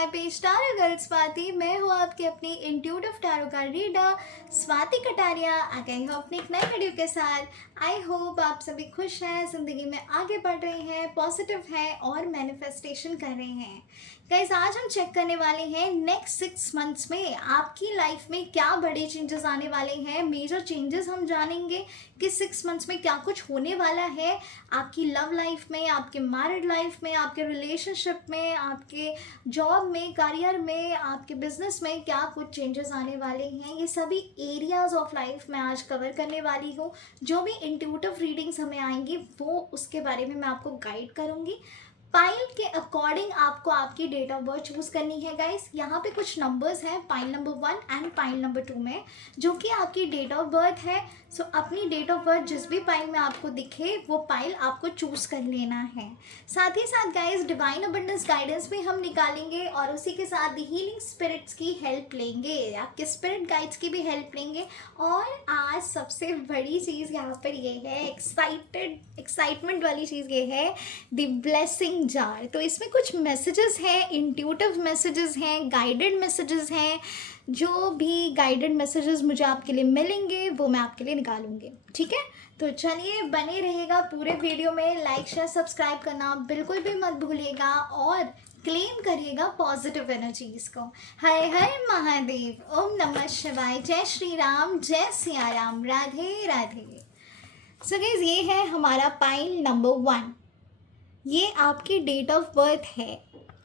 My page tarot girl Swati. मैं हूँ आपकी अपनी इंट्यूटिव टैरो का रीडर स्वाति कटारिया। आ गई हूँ अपनी एक नई वीडियो के साथ। आई होप आप सभी खुश हैं, ज़िंदगी में आगे बढ़ रहे हैं, पॉजिटिव हैं और मैनिफेस्टेशन कर रहे हैं। गाइस, आज हम चेक करने वाले हैं नेक्स्ट 6 मंथ्स में आपकी लाइफ में क्या बड़े चेंजेस आने वाले हैं। मेजर चेंजेस हम जानेंगे कि 6 मंथ्स में क्या कुछ होने वाला है आपकी लव लाइफ में, आपके मैरिड लाइफ में, आपके रिलेशनशिप में, आपके जॉब में, करियर में, आपके बिजनेस में क्या कुछ चेंजेस आने वाले हैं। ये सभी एरियाज ऑफ लाइफ मैं आज कवर करने वाली हूँ। जो भी इंट्यूटिव रीडिंग्स हमें आएंगी वो उसके बारे में मैं आपको गाइड करूँगी। पाइल के अकॉर्डिंग आपको आपकी डेट ऑफ बर्थ चूज करनी है गाइस। यहाँ पे कुछ नंबर्स हैं pile number 1 and pile number 2 में, जो कि आपकी डेट ऑफ बर्थ है। सो अपनी डेट ऑफ बर्थ जिस भी पाइल में आपको दिखे वो पाइल आपको चूज कर लेना है। साथ ही साथ गाइस डिवाइन अबंडेंस गाइडेंस भी हम निकालेंगे और उसी के साथ हीलिंग स्पिरिट्स की हेल्प लेंगे, आपके स्पिरिट गाइड्स की भी हेल्प लेंगे। और आज सबसे बड़ी चीज़ यहाँ पर ये है, एक्साइटमेंट वाली चीज़ ये है, द ब्लेसिंग जार। तो इसमें कुछ मैसेजेस हैं, इंट्यूटिव मैसेजेस हैं, गाइडेड मैसेजेस हैं। जो भी गाइडेड मैसेजेस मुझे आपके लिए मिलेंगे वो मैं आपके लिए निकालूंगी, ठीक है। तो चलिए बने रहिएगा पूरे वीडियो में। लाइक शेयर सब्सक्राइब करना बिल्कुल भी मत भूलिएगा और क्लेम करिएगा पॉजिटिव एनर्जीज को। हर हर महादेव, ओम नमः शिवाय, जय श्री राम, जय सिया राम, राधे राधे। सो गाइस, ये है हमारा पाइल नंबर 1। ये आपकी डेट ऑफ बर्थ है,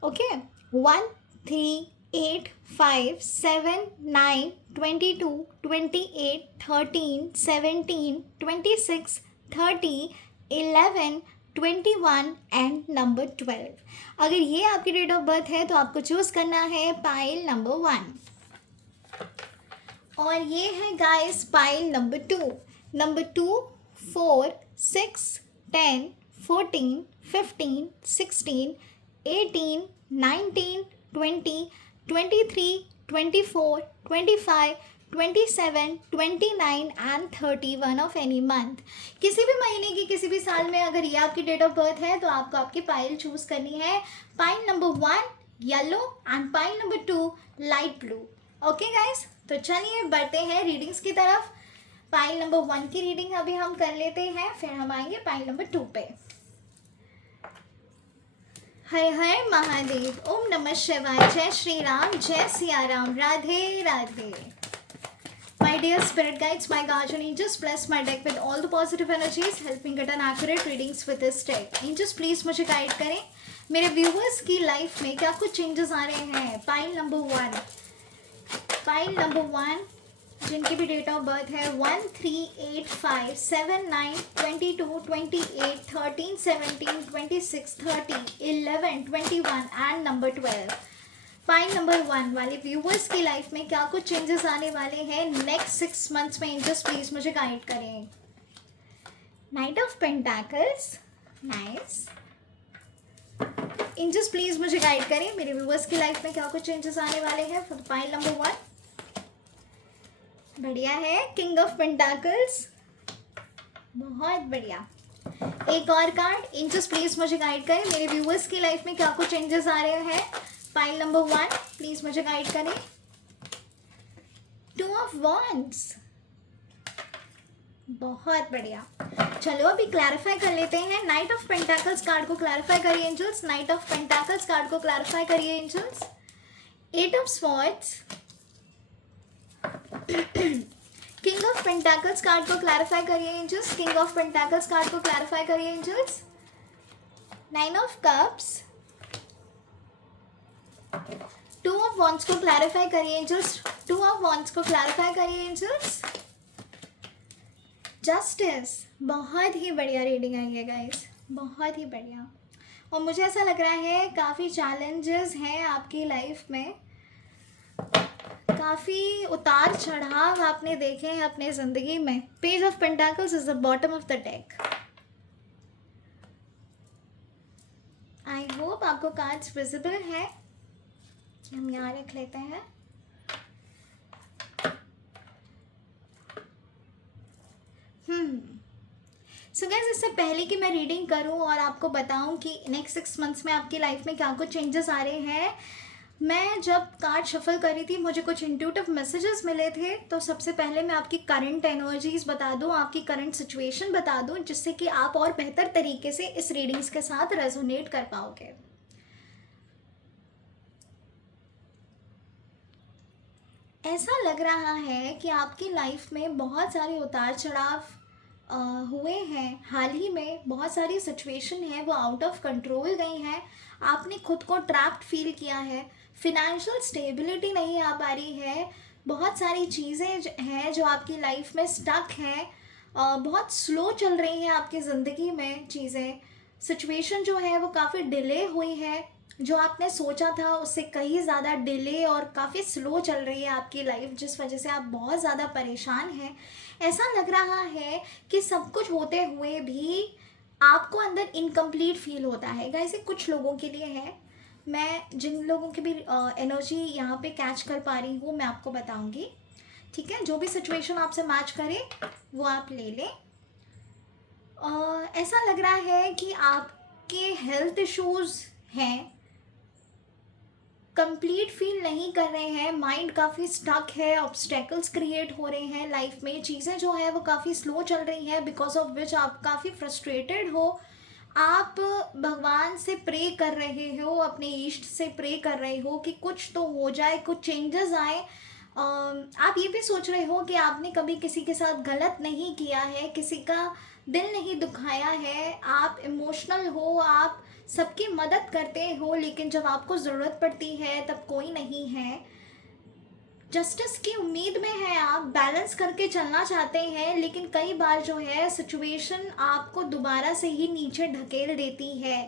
ओके। 1 3 8 5 7 9 22 28 13 17 26 30 11 21 and number 12। अगर ये आपकी डेट ऑफ बर्थ है तो आपको चूज करना है पाइल नंबर 1। और ये है guys pile number 2। Number 2 4 6 10 14 15 16 18 19 20 23 24 25 27 29 and 31 of any month. किसी भी महीने की किसी भी साल में अगर ये आपकी डेट ऑफ बर्थ है तो आपको आपकी पाइल चूज करनी है। Pile number 1 yellow and pile number 2 light blue. Okay guys, तो चलिए बढ़ते हैं रीडिंग्स की तरफ। पाइल नंबर 1 की रीडिंग अभी हम कर लेते हैं, फिर हम आएंगे पाइल नंबर 2 पे। हर हर महादेव, ओम नमः शिवाय, जय श्री राम, जय Siya Ram, Radhe Radhe. My dear spirit guides, my guardian angels, bless my deck with all the positive energies, help me get an accurate readings with this deck. Angels please मुझे गाइड करें मेरे व्यूवर्स की लाइफ में क्या कुछ चेंजेस आ रहे हैं। पाइल नंबर 1, पाइल नंबर 1 जिनकी भी डेट ऑफ बर्थ है 1 3 8 5 7 9 22 28 13 17 26 30 11 21 एंड नंबर 12। पाइल नंबर 1 वाले व्यूवर्स की लाइफ में क्या कुछ चेंजेस आने वाले हैं नेक्स्ट 6 मंथ्स में। एंजल्स प्लीज मुझे गाइड करें। Knight of pentacles, nice. Angels please मुझे गाइड करें मेरे व्यूवर्स की लाइफ में क्या कुछ चेंजेस आने वाले हैं फॉर पाइल नंबर 1। बढ़िया है, किंग ऑफ पेंटाकल्स, बहुत बढ़िया। एक और कार्ड, एंजल्स प्लीज मुझे गाइड करें मेरे व्यूवर्स की लाइफ में क्या कुछ चेंजेस आ रहे हैं। पाइल नंबर 1 प्लीज मुझे गाइड करें। 2 ऑफ वॉन्ड्स, बहुत बढ़िया। चलो अभी क्लैरिफाई कर लेते हैं। नाइट ऑफ पेंटाकल्स कार्ड को क्लैरिफाई करिए angels. Knight of pentacles card को क्लैरिफाई करिए angels. 8 of swords, king of pentacles card को क्लैरिफाई करिए angels. King of pentacles card को क्लैरिफाई करिए angels. 9 of cups, 2 of wands को क्लैरिफाई करिए एंजल्स। 2 ऑफ वॉन्ड्स को क्लैरिफाई करिए एंजल्स। जस्टिस, बहुत ही बढ़िया रीडिंग आई है गाइस, बहुत ही बढ़िया। और मुझे ऐसा लग रहा है काफ़ी चैलेंजेस हैं आपकी लाइफ में, काफ़ी उतार चढ़ाव आपने देखे हैं अपने ज़िंदगी में। Page of pentacles is the bottom of the deck. I hope आपको कार्ड्स विजिबल है। हम यहाँ रख लेते हैं। सो गाइस, इससे पहले कि मैं रीडिंग करूं और आपको बताऊं कि नेक्स्ट 6 मंथ्स में आपकी लाइफ में क्या कुछ चेंजेस आ रहे हैं, मैं जब कार्ड शफल कर रही थी, मुझे कुछ इंट्यूटिव मैसेजेस मिले थे। तो सबसे पहले मैं आपकी करंट एनर्जीज बता दूं, आपकी करंट सिचुएशन बता दूं, जिससे कि आप और बेहतर तरीके से इस रीडिंग्स के साथ रेजोनेट कर पाओगे। ऐसा लग रहा है कि आपकी लाइफ में बहुत सारे उतार चढ़ाव हुए हैं। हाल ही में बहुत सारी सिचुएशन है वो आउट ऑफ कंट्रोल गई हैं। आपने खुद को ट्रैप्ड फील किया है, फिनेंशियल स्टेबिलिटी नहीं आ पा रही है। बहुत सारी चीज़ें हैं जो आपकी लाइफ में स्टक हैं, बहुत स्लो चल रही हैं आपकी ज़िंदगी में चीज़ें। सिचुएशन जो है वो काफ़ी डिले हुई है, जो आपने सोचा था उससे कहीं ज़्यादा डिले और काफ़ी स्लो चल रही है आपकी लाइफ, जिस वजह से आप बहुत ज़्यादा परेशान हैं। ऐसा लग रहा है कि सब कुछ होते हुए भी आपको अंदर इनकम्प्लीट फील होता है। ऐसे कुछ लोगों के लिए है, मैं जिन लोगों की भी एनर्जी यहाँ पे कैच कर पा रही हूँ मैं आपको बताऊँगी। ठीक है, जो भी सिचुएशन आपसे मैच करे वो आप ले लें। ऐसा लग रहा है कि आपके हेल्थ इश्यूज़ हैं, कंप्लीट फील नहीं कर रहे हैं, माइंड काफ़ी स्टक है, ऑब्स्टेकल्स क्रिएट हो रहे हैं लाइफ में, चीज़ें जो है वो काफ़ी स्लो चल रही हैं, बिकॉज ऑफ विच आप काफ़ी फ्रस्ट्रेटेड हो। आप भगवान से प्रे कर रहे हो, अपने इष्ट से प्रे कर रहे हो कि कुछ तो हो जाए, कुछ चेंजेस आए। आप ये भी सोच रहे हो कि आपने कभी किसी के साथ गलत नहीं किया है, किसी का दिल नहीं दुखाया है, आप इमोशनल हो, आप सबकी मदद करते हो, लेकिन जब आपको ज़रूरत पड़ती है तब कोई नहीं है। जस्टिस की उम्मीद में है, आप बैलेंस करके चलना चाहते हैं, लेकिन कई बार जो है सिचुएशन आपको दोबारा से ही नीचे ढकेल देती है।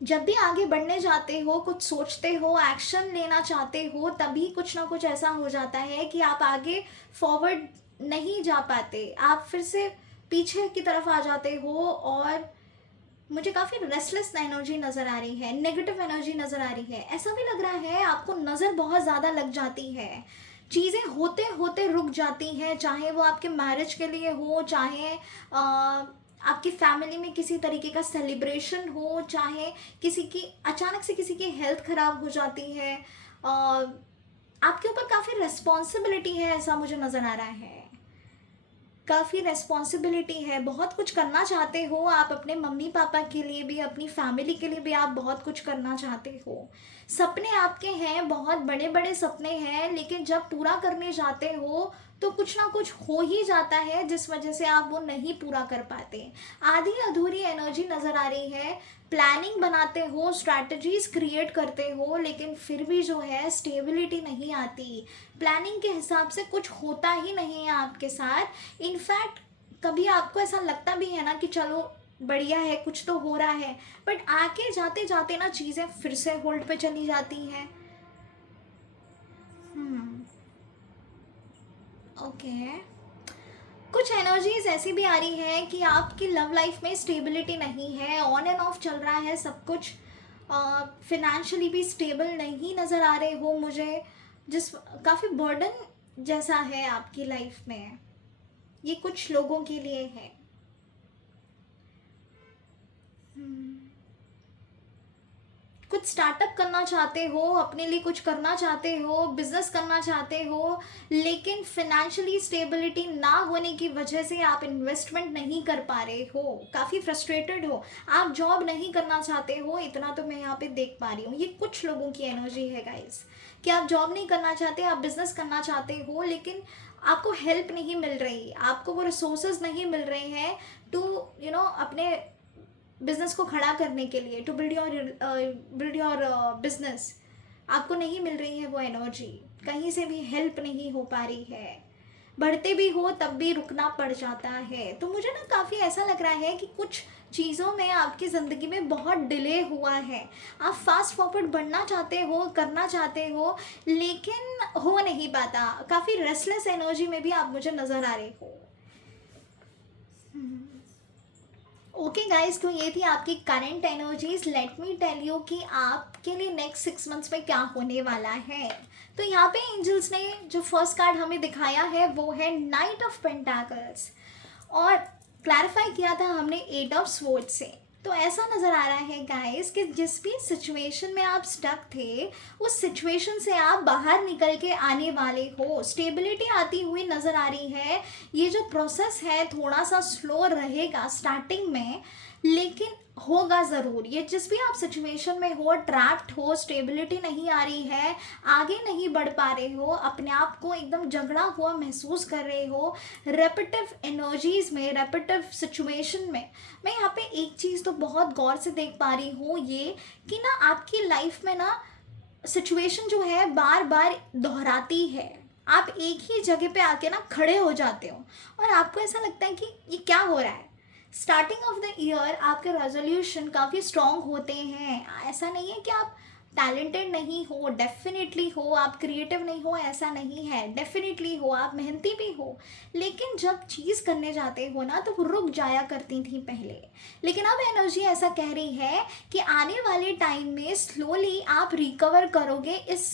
जब भी आगे बढ़ने जाते हो, कुछ सोचते हो, एक्शन लेना चाहते हो, तभी कुछ ना कुछ ऐसा हो जाता है कि आप आगे फॉरवर्ड नहीं जा पाते, आप फिर से पीछे की तरफ आ जाते हो। और मुझे काफ़ी रेस्टलेस एनर्जी नज़र आ रही है, नेगेटिव एनर्जी नज़र आ रही है। ऐसा भी लग रहा है आपको नज़र बहुत ज़्यादा लग जाती है, चीज़ें होते होते रुक जाती हैं, चाहे वो आपके मैरिज के लिए हो, चाहे आपकी फैमिली में किसी तरीके का सेलिब्रेशन हो, चाहे किसी की अचानक से किसी की हेल्थ ख़राब हो जाती है। आपके ऊपर काफ़ी रिस्पॉन्सिबिलिटी है, ऐसा मुझे नज़र आ रहा है। काफ़ी रिस्पॉन्सिबिलिटी है, बहुत कुछ करना चाहते हो आप, अपने मम्मी पापा के लिए भी, अपनी फैमिली के लिए भी आप बहुत कुछ करना चाहते हो। सपने आपके हैं, बहुत बड़े बड़े सपने हैं, लेकिन जब पूरा करने जाते हो तो कुछ ना कुछ हो ही जाता है, जिस वजह से आप वो नहीं पूरा कर पाते। आधी अधूरी एनर्जी नज़र आ रही है। प्लानिंग बनाते हो, स्ट्रैटेजीज क्रिएट करते हो, लेकिन फिर भी जो है स्टेबिलिटी नहीं आती, प्लानिंग के हिसाब से कुछ होता ही नहीं है आपके साथ। इनफैक्ट कभी आपको ऐसा लगता भी है ना कि चलो बढ़िया है, कुछ तो हो रहा है, बट आके जाते जाते ना चीज़ें फिर से होल्ड पे चली जाती हैं। ओके, कुछ एनर्जीज ऐसी भी आ रही है कि आपकी लव लाइफ में स्टेबिलिटी नहीं है, ऑन एंड ऑफ चल रहा है सब कुछ। फिनेंशियली भी स्टेबल नहीं नज़र आ रहे हो मुझे, जिस काफ़ी बर्डन जैसा है आपकी लाइफ में। ये कुछ लोगों के लिए है। कुछ स्टार्टअप करना चाहते हो, अपने लिए कुछ करना चाहते हो, बिजनेस करना चाहते हो, लेकिन फिनेंशियली स्टेबिलिटी ना होने की वजह से आप इन्वेस्टमेंट नहीं कर पा रहे हो, काफ़ी फ्रस्ट्रेटेड हो। आप जॉब नहीं करना चाहते हो, इतना तो मैं यहाँ पे देख पा रही हूँ। ये कुछ लोगों की एनर्जी है गाइस, कि आप जॉब नहीं करना चाहते, आप बिजनेस करना चाहते हो, लेकिन आपको हेल्प नहीं मिल रही, आपको वो रिसोर्सेज नहीं मिल रहे हैं टू अपने बिजनेस को खड़ा करने के लिए, टू बिल्ड योर बिजनेस। आपको नहीं मिल रही है वो एनर्जी, कहीं से भी हेल्प नहीं हो पा रही है, बढ़ते भी हो तब भी रुकना पड़ जाता है। तो मुझे ना काफ़ी ऐसा लग रहा है कि कुछ चीज़ों में आपकी ज़िंदगी में बहुत डिले हुआ है। आप फास्ट फॉरवर्ड बढ़ना चाहते हो, करना चाहते हो, लेकिन हो नहीं पाता। काफ़ी रेस्टलेस एनर्जी में भी आप मुझे नज़र आ रहे हो। ओके गाइस, तो ये थी आपकी current energies. Let me tell you कि आपके लिए नेक्स्ट 6 मंथ्स में क्या होने वाला है। तो यहाँ पे एंजल्स ने जो फर्स्ट कार्ड हमें दिखाया है वो है नाइट ऑफ पेंटाकल्स, और क्लैरिफाई किया था हमने 8 ऑफ स्वॉर्ड्स से। तो ऐसा नज़र आ रहा है गाइस कि जिस भी सिचुएशन में आप स्टक थे, उस सिचुएशन से आप बाहर निकल के आने वाले हो, स्टेबिलिटी आती हुई नज़र आ रही है। ये जो प्रोसेस है थोड़ा सा स्लो रहेगा स्टार्टिंग में, लेकिन होगा ज़रूर। ये जिस भी आप सिचुएशन में हो, ट्रैप्ड हो, स्टेबिलिटी नहीं आ रही है, आगे नहीं बढ़ पा रहे हो, अपने आप को एकदम झगड़ा हुआ महसूस कर रहे हो, रेपिटिव एनर्जीज में, रेपिटिव सिचुएशन में, मैं यहाँ पे एक चीज़ तो बहुत गौर से देख पा रही हूँ, ये कि ना आपकी लाइफ में ना सिचुएशन जो है बार बार दोहराती है। आप एक ही जगह पे आके ना खड़े हो जाते हो और आपको ऐसा लगता है कि ये क्या हो रहा है। स्टार्टिंग ऑफ द ईयर आपके रेजोल्यूशन काफ़ी स्ट्रॉन्ग होते हैं। ऐसा नहीं है कि आप टैलेंटेड नहीं हो, डेफिनेटली हो। आप क्रिएटिव नहीं हो, ऐसा नहीं है, डेफिनेटली हो। आप मेहनती भी हो, लेकिन जब चीज़ करने जाते हो ना तो वो रुक जाया करती थी पहले। लेकिन अब एनर्जी ऐसा कह रही है कि आने वाले टाइम में स्लोली आप रिकवर करोगे इस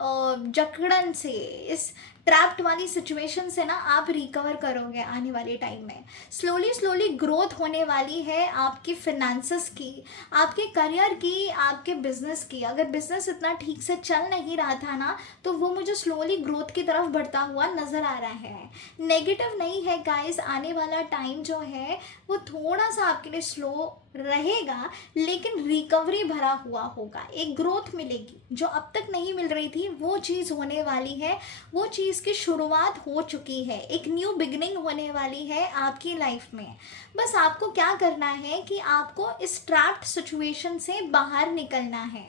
जकड़न से, इस ट्रैप्ड वाली सिचुएशन से ना आप रिकवर करोगे आने वाले टाइम में। स्लोली स्लोली ग्रोथ होने वाली है आपकी फिनेंसेस की, आपके करियर की, आपके बिजनेस की। अगर बिजनेस इतना ठीक से चल नहीं रहा था ना, तो वो मुझे स्लोली ग्रोथ की तरफ बढ़ता हुआ नज़र आ रहा है। नेगेटिव नहीं है गाइस, आने वाला टाइम जो है वो थोड़ा सा आपके लिए स्लो रहेगा, लेकिन रिकवरी भरा हुआ होगा। एक ग्रोथ मिलेगी जो अब तक नहीं मिल रही थी, वो चीज़ होने वाली है। वो चीज़ की शुरुआत हो चुकी है, एक न्यू बिगनिंग होने वाली है आपकी लाइफ में। बस आपको क्या करना है कि आपको इस ट्रैप्ड सिचुएशन से बाहर निकलना है।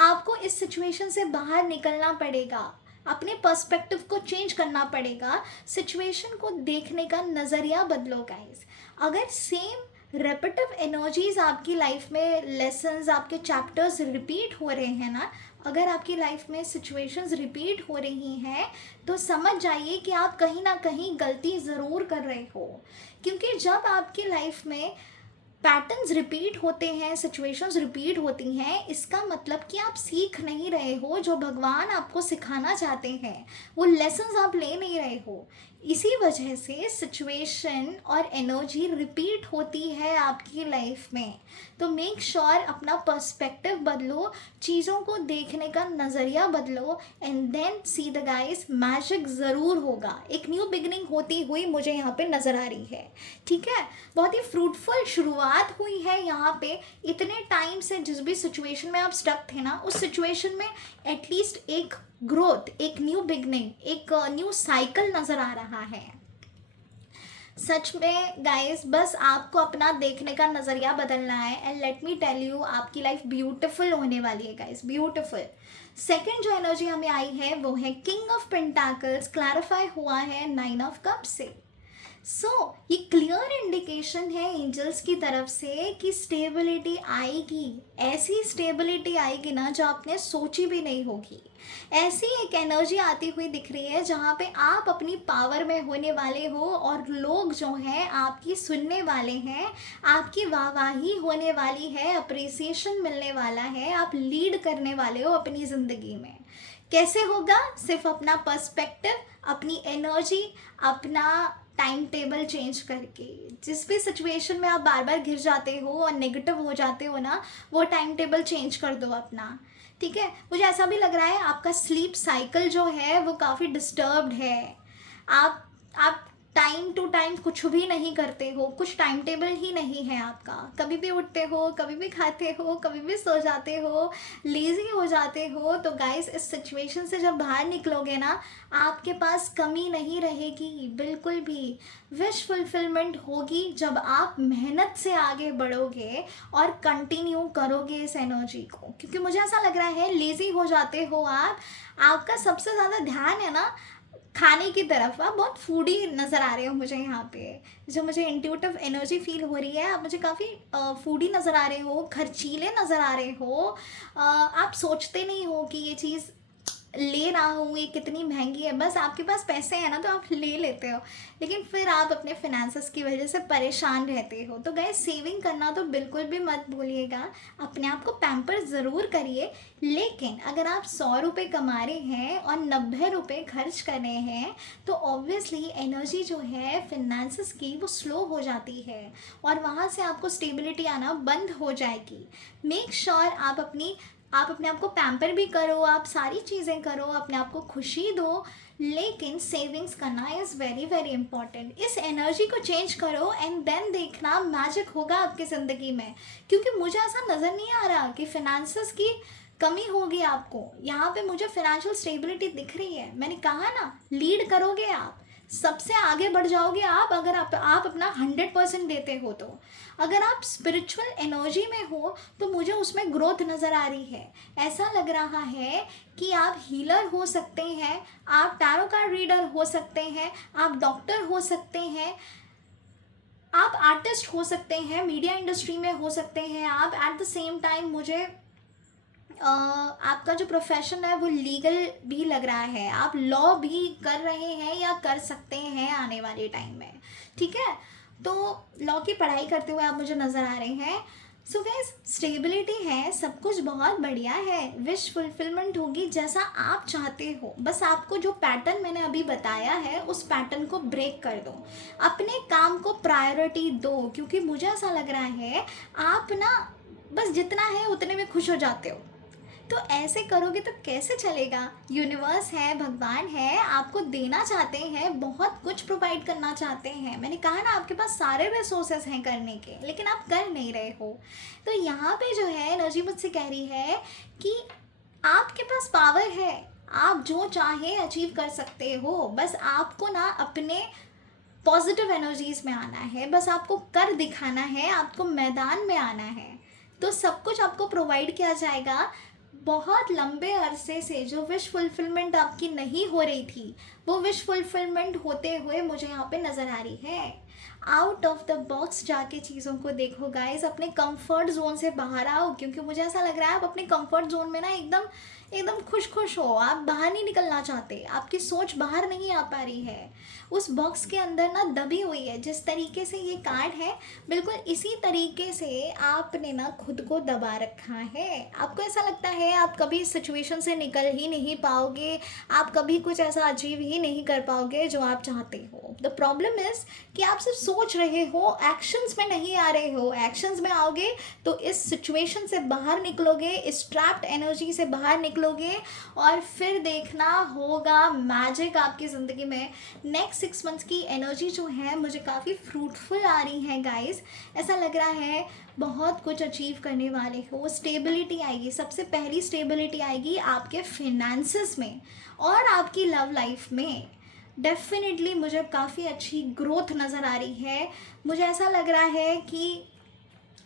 आपको इस सिचुएशन से बाहर निकलना पड़ेगा, अपने पर्सपेक्टिव को चेंज करना पड़ेगा, सिचुएशन को देखने का नज़रिया बदलो गाइस। अगर सेम रेपिटिव एनर्जीज आपकी लाइफ में, लेसन्स, आपके चैप्टर्स रिपीट हो रहे हैं ना, अगर आपकी लाइफ में सिचुएशंस रिपीट हो रही हैं, तो समझ जाइए कि आप कहीं ना कहीं गलती ज़रूर कर रहे हो। क्योंकि जब आपकी लाइफ में पैटर्न्स रिपीट होते हैं, सिचुएशंस रिपीट होती हैं, इसका मतलब कि आप सीख नहीं रहे हो जो भगवान आपको सिखाना चाहते हैं, वो लेसन्स आप ले नहीं रहे हो। इसी वजह से सिचुएशन और एनर्जी रिपीट होती है आपकी लाइफ में। तो मेक श्योर अपना पर्सपेक्टिव बदलो, चीज़ों को देखने का नज़रिया बदलो, and then see the guys, magic ज़रूर होगा। एक न्यू बिगनिंग होती हुई मुझे यहाँ पे नज़र आ रही है। ठीक है, बहुत ही फ्रूटफुल शुरुआत हुई है यहाँ पे। इतने टाइम से जिस भी सिचुएशन में आप स्टक थे ना, उस सिचुएशन में एटलीस्ट एक ग्रोथ, एक न्यू बिगनिंग, एक न्यू साइकिल नज़र आ रहा है। सच में गाइस, बस आपको अपना देखने का नज़रिया बदलना है, and let me tell you, आपकी लाइफ ब्यूटीफुल होने वाली है गाइस, ब्यूटीफुल। सेकंड जो एनर्जी हमें आई है वो है किंग ऑफ पेंटाकल्स, क्लैरिफाई हुआ है 9 ऑफ कप से। ये क्लियर इंडिकेशन है एंजल्स की तरफ से कि स्टेबिलिटी आएगी। ऐसी स्टेबिलिटी आएगी ना जो आपने सोची भी नहीं होगी। ऐसी एक एनर्जी आती हुई दिख रही है जहाँ पे आप अपनी पावर में होने वाले हो, और लोग जो हैं आपकी सुनने वाले हैं, आपकी वाहवाही होने वाली है, अप्रिसिएशन मिलने वाला है, आप लीड करने वाले हो अपनी ज़िंदगी में। कैसे होगा? सिर्फ अपना पर्सपेक्टिव, अपनी एनर्जी, अपना टाइम टेबल चेंज करके। जिस भी सिचुएशन में आप बार बार घिर जाते हो और नेगेटिव हो जाते हो ना, वो टाइम टेबल चेंज कर दो अपना। ठीक है, मुझे ऐसा भी लग रहा है आपका स्लीप साइकिल जो है वो काफ़ी डिस्टर्ब्ड है। आप टाइम टू टाइम कुछ भी नहीं करते हो, कुछ टाइम टेबल ही नहीं है आपका। कभी भी उठते हो, कभी भी खाते हो, कभी भी सो जाते हो, लेज़ी हो जाते हो। तो गाइस, इस सिचुएशन से जब बाहर निकलोगे ना, आपके पास कमी नहीं रहेगी बिल्कुल भी। विश फुलफिलमेंट होगी जब आप मेहनत से आगे बढ़ोगे और कंटिन्यू करोगे इस एनर्जी को। क्योंकि मुझे ऐसा लग रहा है लेज़ी हो जाते हो आप, आपका सबसे ज़्यादा ध्यान है ना खाने की तरफ। आप बहुत फूडी नज़र आ रहे हो मुझे यहाँ पे, जो मुझे इंट्यूटिव एनर्जी फील हो रही है। आप मुझे काफ़ी फूडी नज़र आ रहे हो, खर्चीले नज़र आ रहे हो। आप सोचते नहीं हो कि ये चीज़ ले रहा हूँ, ये कितनी महंगी है, बस आपके पास पैसे हैं ना तो आप ले लेते हो, लेकिन फिर आप अपने फिनेंसेस की वजह से परेशान रहते हो। तो गाइस, सेविंग करना तो बिल्कुल भी मत भूलिएगा, अपने आप को पैम्पर ज़रूर करिए। लेकिन अगर आप 100 रुपये कमा रहे हैं और 90 रुपये खर्च कर रहे हैं, तो ऑब्वियसली एनर्जी जो है फिनेंसेस की वो स्लो हो जाती है और वहाँ से आपको स्टेबिलिटी आना बंद हो जाएगी। मेक श्योर आप अपने आप को पैम्पर भी करो, आप सारी चीज़ें करो, अपने आप को खुशी दो, लेकिन सेविंग्स करना इज़ वेरी वेरी इंपॉर्टेंट। इस एनर्जी को चेंज करो एंड देन देखना मैजिक होगा आपकी ज़िंदगी में। क्योंकि मुझे ऐसा नज़र नहीं आ रहा कि फिनेंसेस की कमी होगी आपको, यहाँ पे मुझे फाइनेंशियल स्टेबिलिटी दिख रही है। मैंने कहा ना, लीड करोगे आप, सबसे आगे बढ़ जाओगे आप, अगर आप अपना 100% देते हो तो। अगर आप स्पिरिचुअल एनर्जी में हो तो मुझे उसमें ग्रोथ नज़र आ रही है। ऐसा लग रहा है कि आप हीलर हो सकते हैं, आप टैरो कार्ड रीडर हो सकते हैं, आप डॉक्टर हो सकते हैं, आप आर्टिस्ट हो सकते हैं, मीडिया इंडस्ट्री में हो सकते हैं आप। एट द सेम टाइम मुझे आपका जो प्रोफेशन है वो लीगल भी लग रहा है, आप लॉ भी कर रहे हैं या कर सकते हैं आने वाले टाइम में, ठीक है। तो लॉ की पढ़ाई करते हुए आप मुझे नज़र आ रहे हैं। सो गाइस, स्टेबिलिटी है, सब कुछ बहुत बढ़िया है, विश फुलफिलमेंट होगी जैसा आप चाहते हो। बस आपको जो पैटर्न मैंने अभी बताया है उस पैटर्न को ब्रेक कर दो, अपने काम को प्रायोरिटी दो, क्योंकि मुझे ऐसा लग रहा है आप ना बस जितना है उतने में खुश हो जाते हो। तो ऐसे करोगे तो कैसे चलेगा। यूनिवर्स है, भगवान है, आपको देना चाहते हैं, बहुत कुछ प्रोवाइड करना चाहते हैं। मैंने कहा ना, आपके पास सारे रिसोर्सेज हैं करने के, लेकिन आप कर नहीं रहे हो। तो यहाँ पे जो है एनर्जी मुझसे कह रही है कि आपके पास पावर है, आप जो चाहे अचीव कर सकते हो। बस आपको ना अपने पॉजिटिव एनर्जीज में आना है, बस आपको कर दिखाना है, आपको मैदान में आना है, तो सब कुछ आपको प्रोवाइड किया जाएगा। बहुत लंबे अरसे से जो विश फुलफिलमेंट आपकी नहीं हो रही थी, वो विश फुलफिलमेंट होते हुए मुझे यहाँ पे नज़र आ रही है। आउट ऑफ द बॉक्स जाके चीज़ों को देखो गाइस, अपने कंफर्ट जोन से बाहर आओ, क्योंकि मुझे ऐसा लग रहा है आप अपने कंफर्ट जोन में ना एकदम एकदम खुश हो, आप बाहर नहीं निकलना चाहते, आपकी सोच बाहर नहीं आ पा रही है, उस बॉक्स के अंदर ना दबी हुई है। जिस तरीके से ये कार्ड है, बिल्कुल इसी तरीके से आपने ना खुद को दबा रखा है। आपको ऐसा लगता है आप कभी इस सिचुएशन से निकल ही नहीं पाओगे, आप कभी कुछ ऐसा अचीव ही नहीं कर पाओगे जो आप चाहते हो। द प्रॉब्लम इज़ कि आप सिर्फ सोच रहे हो, एक्शंस में नहीं आ रहे हो। एक्शंस में आओगे तो इस सिचुएशन से बाहर निकलोगे, इस ट्रैप्ड एनर्जी से बाहर निकलोगे, और फिर देखना होगा मैजिक आपकी ज़िंदगी में। नेक्स्ट 6 मंथ्स की एनर्जी जो है मुझे काफ़ी फ्रूटफुल आ रही है गाइस। ऐसा लग रहा है बहुत कुछ अचीव करने वाले हो, स्टेबिलिटी आएगी। सबसे पहली स्टेबिलिटी आएगी आपके फिनेंसेस में और आपकी लव लाइफ में। डेफिनेटली मुझे काफ़ी अच्छी ग्रोथ नज़र आ रही है। मुझे ऐसा लग रहा है कि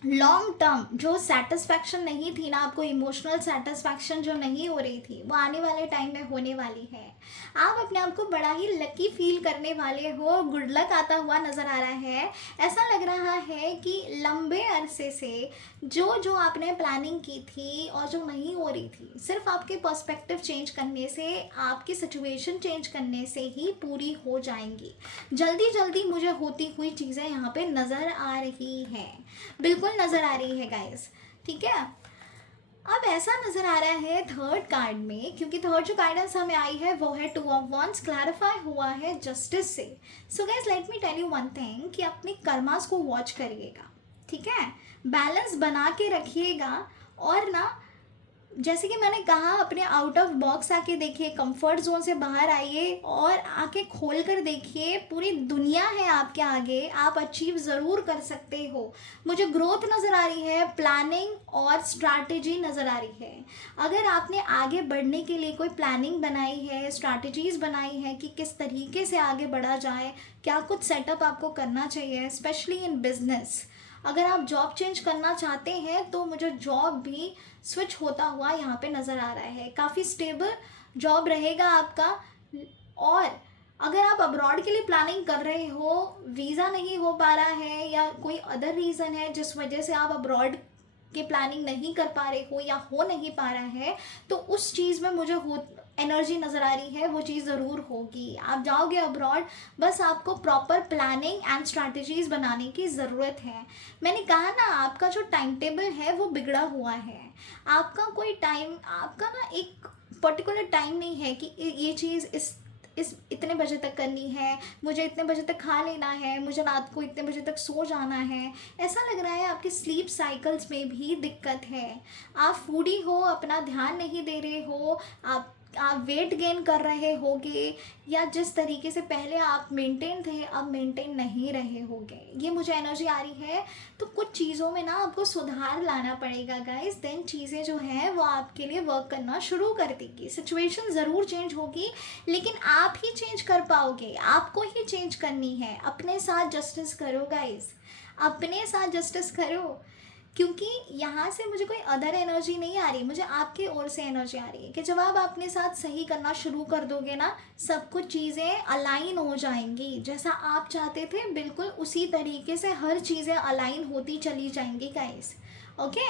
लॉन्ग टर्म जो सेटिस्फैक्शन नहीं थी ना, आपको इमोशनल सेटिस्फैक्शन जो नहीं हो रही थी, वो आने वाले टाइम में होने वाली है। आप अपने आप को बड़ा ही लकी फील करने वाले हो, गुड लक आता हुआ नज़र आ रहा है। ऐसा लग रहा है कि लंबे अरसे से जो जो आपने प्लानिंग की थी और जो नहीं हो रही थी, सिर्फ आपके पर्सपेक्टिव चेंज करने से, आपकी सिचुएशन चेंज करने से ही पूरी हो जाएंगी। जल्दी जल्दी मुझे होती हुई चीज़ें यहाँ पे नज़र आ रही हैं, बिल्कुल नज़र आ रही है गाइस, ठीक है। अब ऐसा नज़र आ रहा है थर्ड कार्ड में, क्योंकि थर्ड जो गाइडेंस हमें आई है वो है 2 ऑफ वॉन्ड्स, क्लैरिफाई हुआ है जस्टिस से। So guys, let me tell you one thing कि अपने कर्मास को वॉच करिएगा, ठीक है, बैलेंस बना के रखिएगा। और ना, जैसे कि मैंने कहा, अपने आउट ऑफ बॉक्स आके देखिए, कंफर्ट जोन से बाहर आइए और आके खोल कर देखिए, पूरी दुनिया है आपके आगे, आप अचीव ज़रूर कर सकते हो। मुझे ग्रोथ नज़र आ रही है, प्लानिंग और स्ट्रैटेजी नज़र आ रही है। अगर आपने आगे बढ़ने के लिए कोई प्लानिंग बनाई है, स्ट्रैटेजीज़ बनाई है कि किस तरीके से आगे बढ़ा जाए, क्या कुछ सेटअप आपको करना चाहिए, स्पेशली इन बिजनेस। अगर आप जॉब चेंज करना चाहते हैं तो मुझे जॉब भी स्विच होता हुआ यहाँ पे नज़र आ रहा है, काफ़ी स्टेबल जॉब रहेगा आपका। और अगर आप अब्रॉड के लिए प्लानिंग कर रहे हो, वीज़ा नहीं हो पा रहा है या कोई अदर रीज़न है जिस वजह से आप अब्रॉड के प्लानिंग नहीं कर पा रहे हो या हो नहीं पा रहा है, तो उस चीज़ में मुझे एनर्जी नज़र आ रही है वो चीज़ ज़रूर होगी। आप जाओगे अब्रॉड, बस आपको प्रॉपर प्लानिंग एंड स्ट्रैटेजीज़ बनाने की ज़रूरत है। मैंने कहा ना, आपका जो टाइम टेबल है वो बिगड़ा हुआ है। आपका कोई टाइम, आपका ना एक पर्टिकुलर टाइम नहीं है कि ये चीज़ इस इतने बजे तक करनी है, मुझे इतने बजे तक खा लेना है, मुझे रात को इतने बजे तक सो जाना है। ऐसा लग रहा है आपके स्लीप साइकिल्स में भी दिक्कत है। आप फूडी हो, अपना ध्यान नहीं दे रहे हो, आप वेट गेन कर रहे होगे, या जिस तरीके से पहले आप मेंटेन थे अब मेंटेन नहीं रहे होगे, ये मुझे एनर्जी आ रही है। तो कुछ चीज़ों में ना आपको सुधार लाना पड़ेगा गाइस, देन चीज़ें जो हैं वो आपके लिए वर्क करना शुरू कर देगी। सिचुएशन ज़रूर चेंज होगी, लेकिन आप ही चेंज कर पाओगे, आपको ही चेंज करनी है। अपने साथ जस्टिस करो गाइस, अपने साथ जस्टिस करो, क्योंकि यहाँ से मुझे कोई अदर एनर्जी नहीं आ रही, मुझे आपके ओर से एनर्जी आ रही है कि जब आप अपने साथ सही करना शुरू कर दोगे ना, सब कुछ चीज़ें अलाइन हो जाएंगी। जैसा आप चाहते थे बिल्कुल उसी तरीके से हर चीज़ें अलाइन होती चली जाएंगी guys. Okay,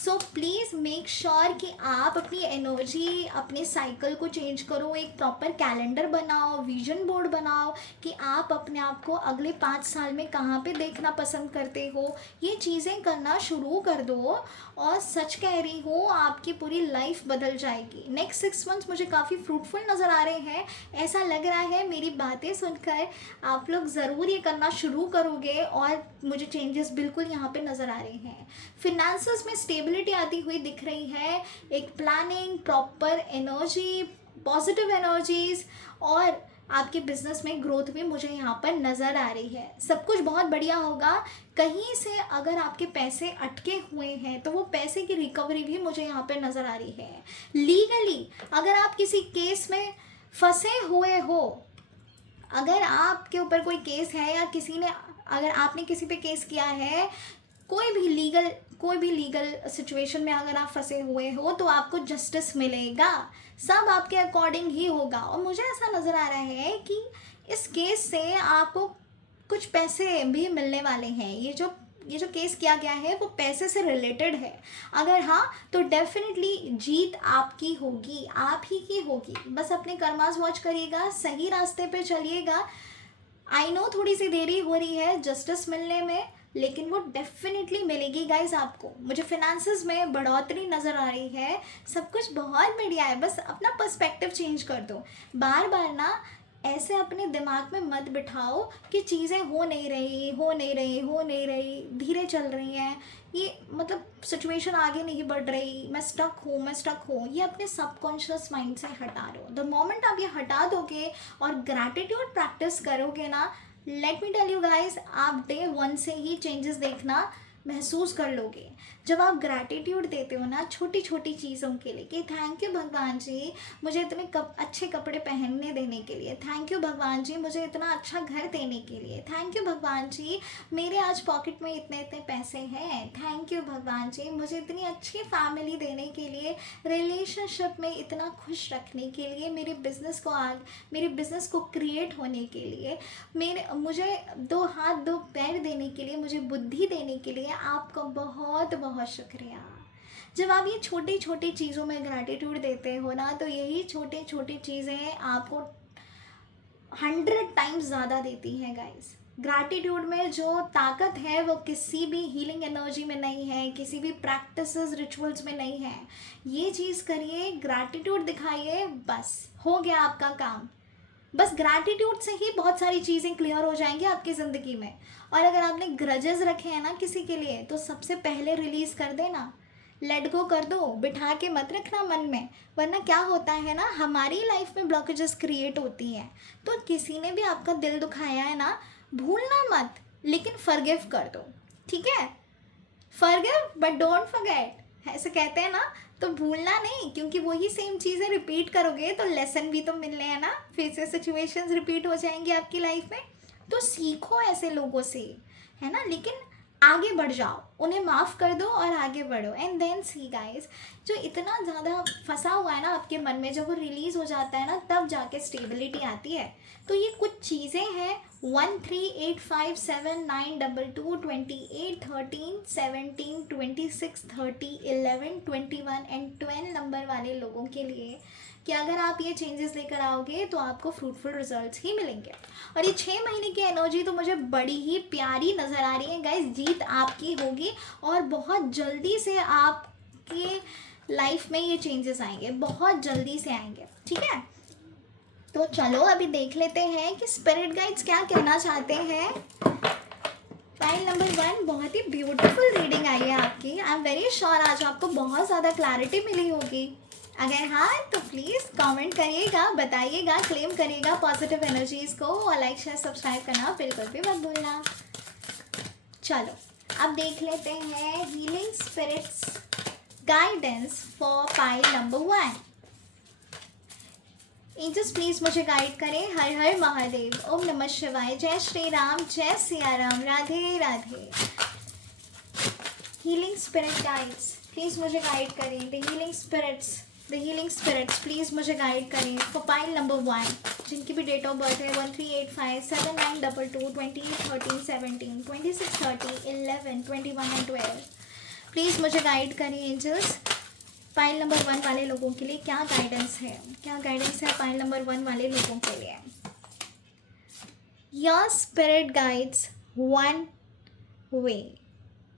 so please make sure कि आप अपनी एनर्जी, अपने साइकिल को चेंज करो। एक प्रॉपर कैलेंडर बनाओ, विजन बोर्ड बनाओ कि आप अपने आप को अगले 5 साल में कहाँ पे देखना पसंद करते हो। ये चीज़ें करना शुरू कर दो, और सच कह रही हूँ आपकी पूरी लाइफ बदल जाएगी। नेक्स्ट 6 मंथ्स मुझे काफ़ी फ्रूटफुल नज़र आ रहे हैं। ऐसा लग रहा है मेरी बातें सुनकर आप लोग ज़रूर ये करना शुरू करोगे, और मुझे चेंजेस बिल्कुल यहाँ पे नज़र आ रहे हैं। फिनेंसेस में स्टेबिलिटी आती हुई दिख रही है, एक planning, proper energy, positive energies, और आपके बिजनेस में ग्रोथ भी मुझे यहाँ पर नज़र आ रही है। सब कुछ बहुत बढ़िया होगा। कहीं से अगर आपके पैसे अटके हुए हैं तो वो पैसे की रिकवरी भी मुझे यहाँ पर नज़र आ रही है। लीगली अगर आप किसी केस में फंसे हुए हो, अगर आपके ऊपर कोई केस है, या किसी ने, अगर आपने किसी पे केस किया है, कोई भी लीगल सिचुएशन में अगर आप फंसे हुए हो, तो आपको जस्टिस मिलेगा। सब आपके अकॉर्डिंग ही होगा। और मुझे ऐसा नज़र आ रहा है कि इस केस से आपको कुछ पैसे भी मिलने वाले हैं। ये जो केस किया गया है वो पैसे से रिलेटेड है। अगर हाँ, तो डेफिनेटली जीत आपकी होगी, आप ही की होगी। बस अपने कर्मास वॉच करिएगा, सही रास्ते पे चलिएगा। आई नो थोड़ी सी देरी हो रही है जस्टिस मिलने में, लेकिन वो डेफिनेटली मिलेगी गाइज आपको। मुझे फिनेंसेस में बढ़ोतरी नज़र आ रही है, सब कुछ बहुत बढ़िया है। बस अपना पर्सपेक्टिव चेंज कर दो। बार बार ना ऐसे अपने दिमाग में मत बिठाओ कि चीज़ें हो नहीं रही, धीरे चल रही हैं, ये मतलब सिचुएशन आगे नहीं बढ़ रही, मैं स्टक हूँ। ये अपने सबकॉन्शियस माइंड से हटा दो। द मोमेंट आप ये हटा दोगे और ग्रैटिट्यूड प्रैक्टिस करोगे ना, let me tell you guys, आप डे 1 से ही चेंजेस देखना महसूस कर लोगे। जब आप ग्रैटिट्यूड देते हो ना छोटी छोटी चीज़ों के लिए, कि थैंक यू भगवान जी मुझे इतने अच्छे कपड़े पहनने देने के लिए, थैंक यू भगवान जी मुझे इतना अच्छा घर देने के लिए, थैंक यू भगवान जी मेरे आज पॉकेट में इतने इतने पैसे हैं, थैंक यू भगवान जी मुझे इतनी अच्छी फैमिली देने के लिए, रिलेशनशिप में इतना खुश रखने के लिए, मेरे बिज़नेस को क्रिएट होने के लिए, मुझे 2 हाथ 2 पैर देने के लिए, मुझे बुद्धि देने के लिए आपका बहुत बहुत शुक्रिया। जब आप ये छोटी छोटी चीज़ों में ग्रैटिट्यूड देते हो ना, तो यही छोटी छोटी चीज़ें आपको 100 टाइम्स ज़्यादा देती हैं गाइस। ग्रैटिट्यूड में जो ताकत है वो किसी भी हीलिंग एनर्जी में नहीं है, किसी भी प्रैक्टिसेस रिचुअल्स में नहीं है। ये चीज़ करिए, ग्रैटिट्यूड दिखाइए, बस हो गया आपका काम। बस ग्रैटिट्यूड से ही बहुत सारी चीज़ें क्लियर हो जाएंगी आपकी ज़िंदगी में। और अगर आपने ग्रजेस रखे हैं ना किसी के लिए, तो सबसे पहले रिलीज़ कर देना, लेट गो कर दो, बिठा के मत रखना मन में। वरना क्या होता है ना, हमारी लाइफ में ब्लॉकेजेस क्रिएट होती हैं। तो किसी ने भी आपका दिल दुखाया है ना, भूलना मत, लेकिन फॉरगिव कर दो, ठीक है। फॉरगिव बट डोंट फॉरगेट, ऐसे कहते हैं ना। तो भूलना नहीं, क्योंकि वही सेम चीज़ें रिपीट करोगे तो लेसन भी तो मिलने हैं ना, फिर से सिचुएशंस रिपीट हो जाएंगी आपकी लाइफ में। तो सीखो ऐसे लोगों से, है ना, लेकिन आगे बढ़ जाओ, उन्हें माफ़ कर दो और आगे बढ़ो। एंड देन सी गाइस, जो इतना ज़्यादा फंसा हुआ है ना आपके मन में, जब वो रिलीज़ हो जाता है ना, तब जाके स्टेबिलिटी आती है। तो ये कुछ चीज़ें हैं, 1 3 8 5 7 9 2 2 28 13 17 26 30 11 21 एंड 12 नंबर वाले लोगों के लिए कि अगर आप ये चेंजेस लेकर आओगे तो आपको फ्रूटफुल रिजल्ट्स ही मिलेंगे। और ये 6 महीने की एनर्जी तो मुझे बड़ी ही प्यारी नज़र आ रही है गाइस। जीत आपकी होगी और बहुत जल्दी से आपके लाइफ में ये चेंजेस आएंगे, बहुत जल्दी से आएंगे, ठीक है। तो चलो अभी देख लेते हैं कि स्पिरिट गाइड्स क्या कहना चाहते हैं। फाइल नंबर 1, बहुत ही ब्यूटीफुल रीडिंग आई है आपकी। आई एम वेरी श्योर आज आपको बहुत ज़्यादा क्लैरिटी मिली होगी। अगर हाँ तो प्लीज़ कमेंट करिएगा, बताइएगा, क्लेम करिएगा पॉजिटिव एनर्जीज़ को, और लाइक शेयर सब्सक्राइब करना बिल्कुल भी मत भूलना। चलो अब देख लेते हैं healing spirits guidance for pile number 1। Angels please मुझे गाइड करें। हर हर महादेव, ओम नमः शिवाय, जय श्री राम, जय Siya Ram, Radhe Radhe. Healing spirit guides please मुझे गाइड करें। द हीलिंग स्पिरिट्स प्लीज मुझे गाइड करें फॉर फाइल नंबर 1, जिनकी भी डेट ऑफ बर्थ है 1385 7922 28 13 17 26 30 11 21 एंड 12। प्लीज़ मुझे गाइड करें एंजल्स। फाइल नंबर 1 वाले लोगों के लिए क्या गाइडेंस है फाइल नंबर 1 वाले लोगों के लिए। Your spirit guides one way.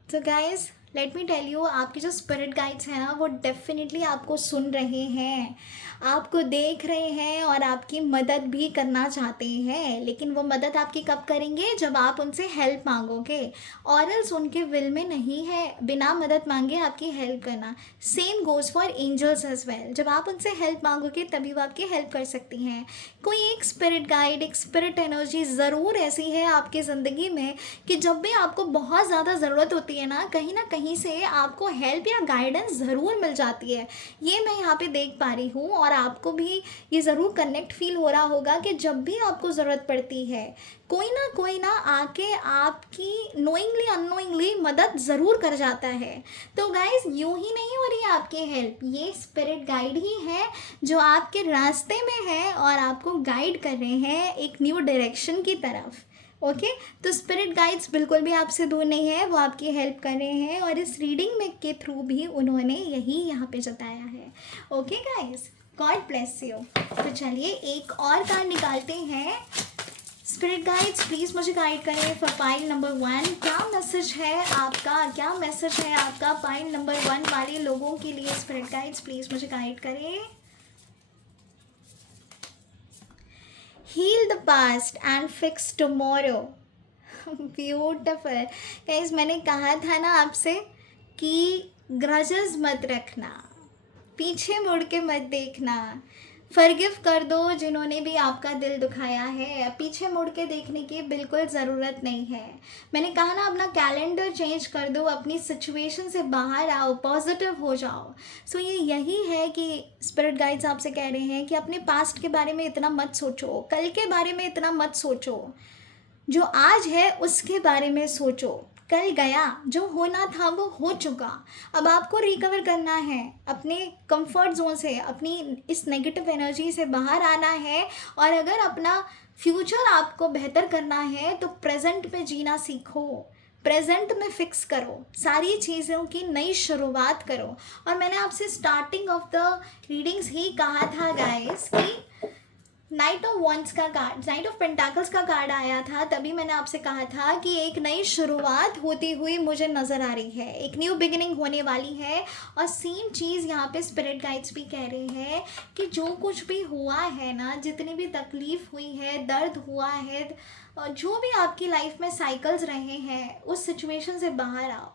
तो guys let me tell you, आपके जो स्पिरिट गाइड्स हैं ना वो डेफिनेटली आपको सुन रहे हैं, आपको देख रहे हैं और आपकी मदद भी करना चाहते हैं। लेकिन वो मदद आपकी कब करेंगे? जब आप उनसे हेल्प मांगोगे, और एल्स उनके विल में नहीं है बिना मदद मांगे आपकी हेल्प करना। Same goes for angels as well. जब आप उनसे हेल्प मांगोगे तभी वो आपकी हेल्प कर सकती हैं। कोई एक स्पिरिट गाइड, एक स्पिरिट एनर्जी ज़रूर ऐसी है आपकी ज़िंदगी में कि जब भी आपको बहुत ज़्यादा ज़रूरत होती है ना कहीं से आपको हेल्प या गाइडेंस ज़रूर मिल जाती है। ये मैं यहाँ पे देख पा रही हूँ, और आपको भी ये ज़रूर कनेक्ट फील हो रहा होगा कि जब भी आपको ज़रूरत पड़ती है कोई ना आके आपकी नोइंगली अननोइंगली मदद ज़रूर कर जाता है। तो गाइज़ यूँ ही नहीं हो रही है आपकी हेल्प, ये स्पिरिट गाइड ही है जो आपके रास्ते में है और आपको गाइड कर रहे हैं एक न्यू डायरेक्शन की तरफ। ओके तो स्पिरिट गाइड्स बिल्कुल भी आपसे दूर नहीं है, वो आपकी हेल्प कर रहे हैं, और इस रीडिंग में के थ्रू भी उन्होंने यही यहाँ पे जताया है। Okay guys, God bless you. तो चलिए एक और कार्ड निकालते हैं। स्पिरिट गाइड्स प्लीज़ मुझे गाइड करें फॉर फाइल नंबर 1। क्या मैसेज है आपका फाइल नंबर 1 वाले लोगों के लिए? स्पिरिट गाइड्स प्लीज़ मुझे गाइड करें। Heal the past and fix tomorrow. Beautiful guys, मैंने कहा था ना आपसे कि ग्रजेस मत रखना, पीछे मुड़ के मत देखना, फॉरगिव कर दो जिन्होंने भी आपका दिल दुखाया है। पीछे मुड़ के देखने की बिल्कुल ज़रूरत नहीं है। मैंने कहा ना अपना कैलेंडर चेंज कर दो, अपनी सिचुएशन से बाहर आओ, पॉजिटिव हो जाओ। सो ये यही है कि स्पिरिट गाइड्स आपसे कह रहे हैं कि अपने पास्ट के बारे में इतना मत सोचो, कल के बारे में इतना मत सोचो, जो आज है उसके बारे में सोचो। कल गया, जो होना था वो हो चुका। अब आपको रिकवर करना है अपने कंफर्ट जोन से, अपनी इस नेगेटिव एनर्जी से बाहर आना है, और अगर अपना फ्यूचर आपको बेहतर करना है तो प्रेजेंट में जीना सीखो, प्रेजेंट में फिक्स करो, सारी चीज़ों की नई शुरुआत करो। और मैंने आपसे स्टार्टिंग ऑफ द रीडिंग्स ही कहा था गाइस कि नाइट ऑफ वंस का कार्ड, नाइट ऑफ पेंटाकल्स का कार्ड आया था, तभी मैंने आपसे कहा था कि एक नई शुरुआत होती हुई मुझे नज़र आ रही है, एक न्यू बिगिनिंग होने वाली है। और सेम चीज़ यहाँ पे स्पिरिट गाइड्स भी कह रहे हैं कि जो कुछ भी हुआ है ना, जितनी भी तकलीफ़ हुई है, दर्द हुआ है, जो भी आपकी लाइफ में साइकिल्स रहे हैं, उस सिचुएशन से बाहर आओ।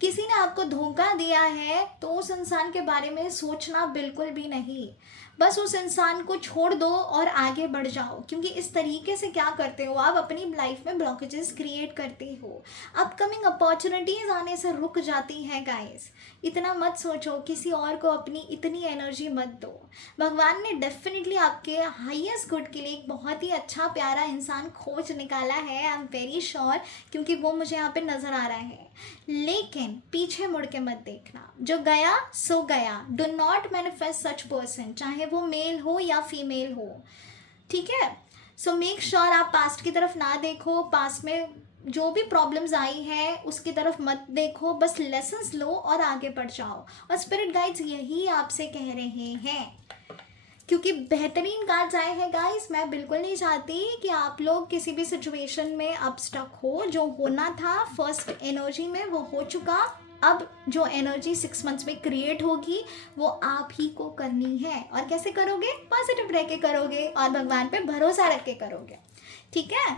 किसी ने आपको धोखा दिया है तो उस इंसान के बारे में सोचना बिल्कुल भी नहीं, बस उस इंसान को छोड़ दो और आगे बढ़ जाओ। क्योंकि इस तरीके से क्या करते हो आप, अपनी लाइफ में ब्लॉकेजेस क्रिएट करते हो, अपकमिंग अपॉर्चुनिटीज़ आने से रुक जाती हैं गाइस। इतना मत सोचो, किसी और को अपनी इतनी एनर्जी मत दो। भगवान ने डेफिनेटली आपके हाईएस्ट गुड के लिए एक बहुत ही अच्छा प्यारा इंसान खोज निकाला है, आई एम वेरी श्योर, क्योंकि वो मुझे यहाँ पे नज़र आ रहा है। लेकिन पीछे मुड़ के मत देखना, जो गया सो गया। Do not manifest such person, चाहे वो मेल हो या फीमेल हो, ठीक है। सो मेक श्योर आप पास्ट की तरफ ना देखो, पास्ट में जो भी प्रॉब्लम्स आई है उसकी तरफ मत देखो, बस लेसन्स लो और आगे बढ़ जाओ। और स्पिरिट गाइड्स यही आपसे कह रहे हैं क्योंकि बेहतरीन कार्ड्स आए हैं गाइस। मैं बिल्कुल नहीं चाहती कि आप लोग किसी भी सिचुएशन में अब स्टक हो। जो होना था फर्स्ट एनर्जी में वो हो चुका। अब जो एनर्जी 6 मंथ्स में क्रिएट होगी वो आप ही को करनी है। और कैसे करोगे? पॉजिटिव रह के करोगे और भगवान पे भरोसा रख के करोगे। ठीक है,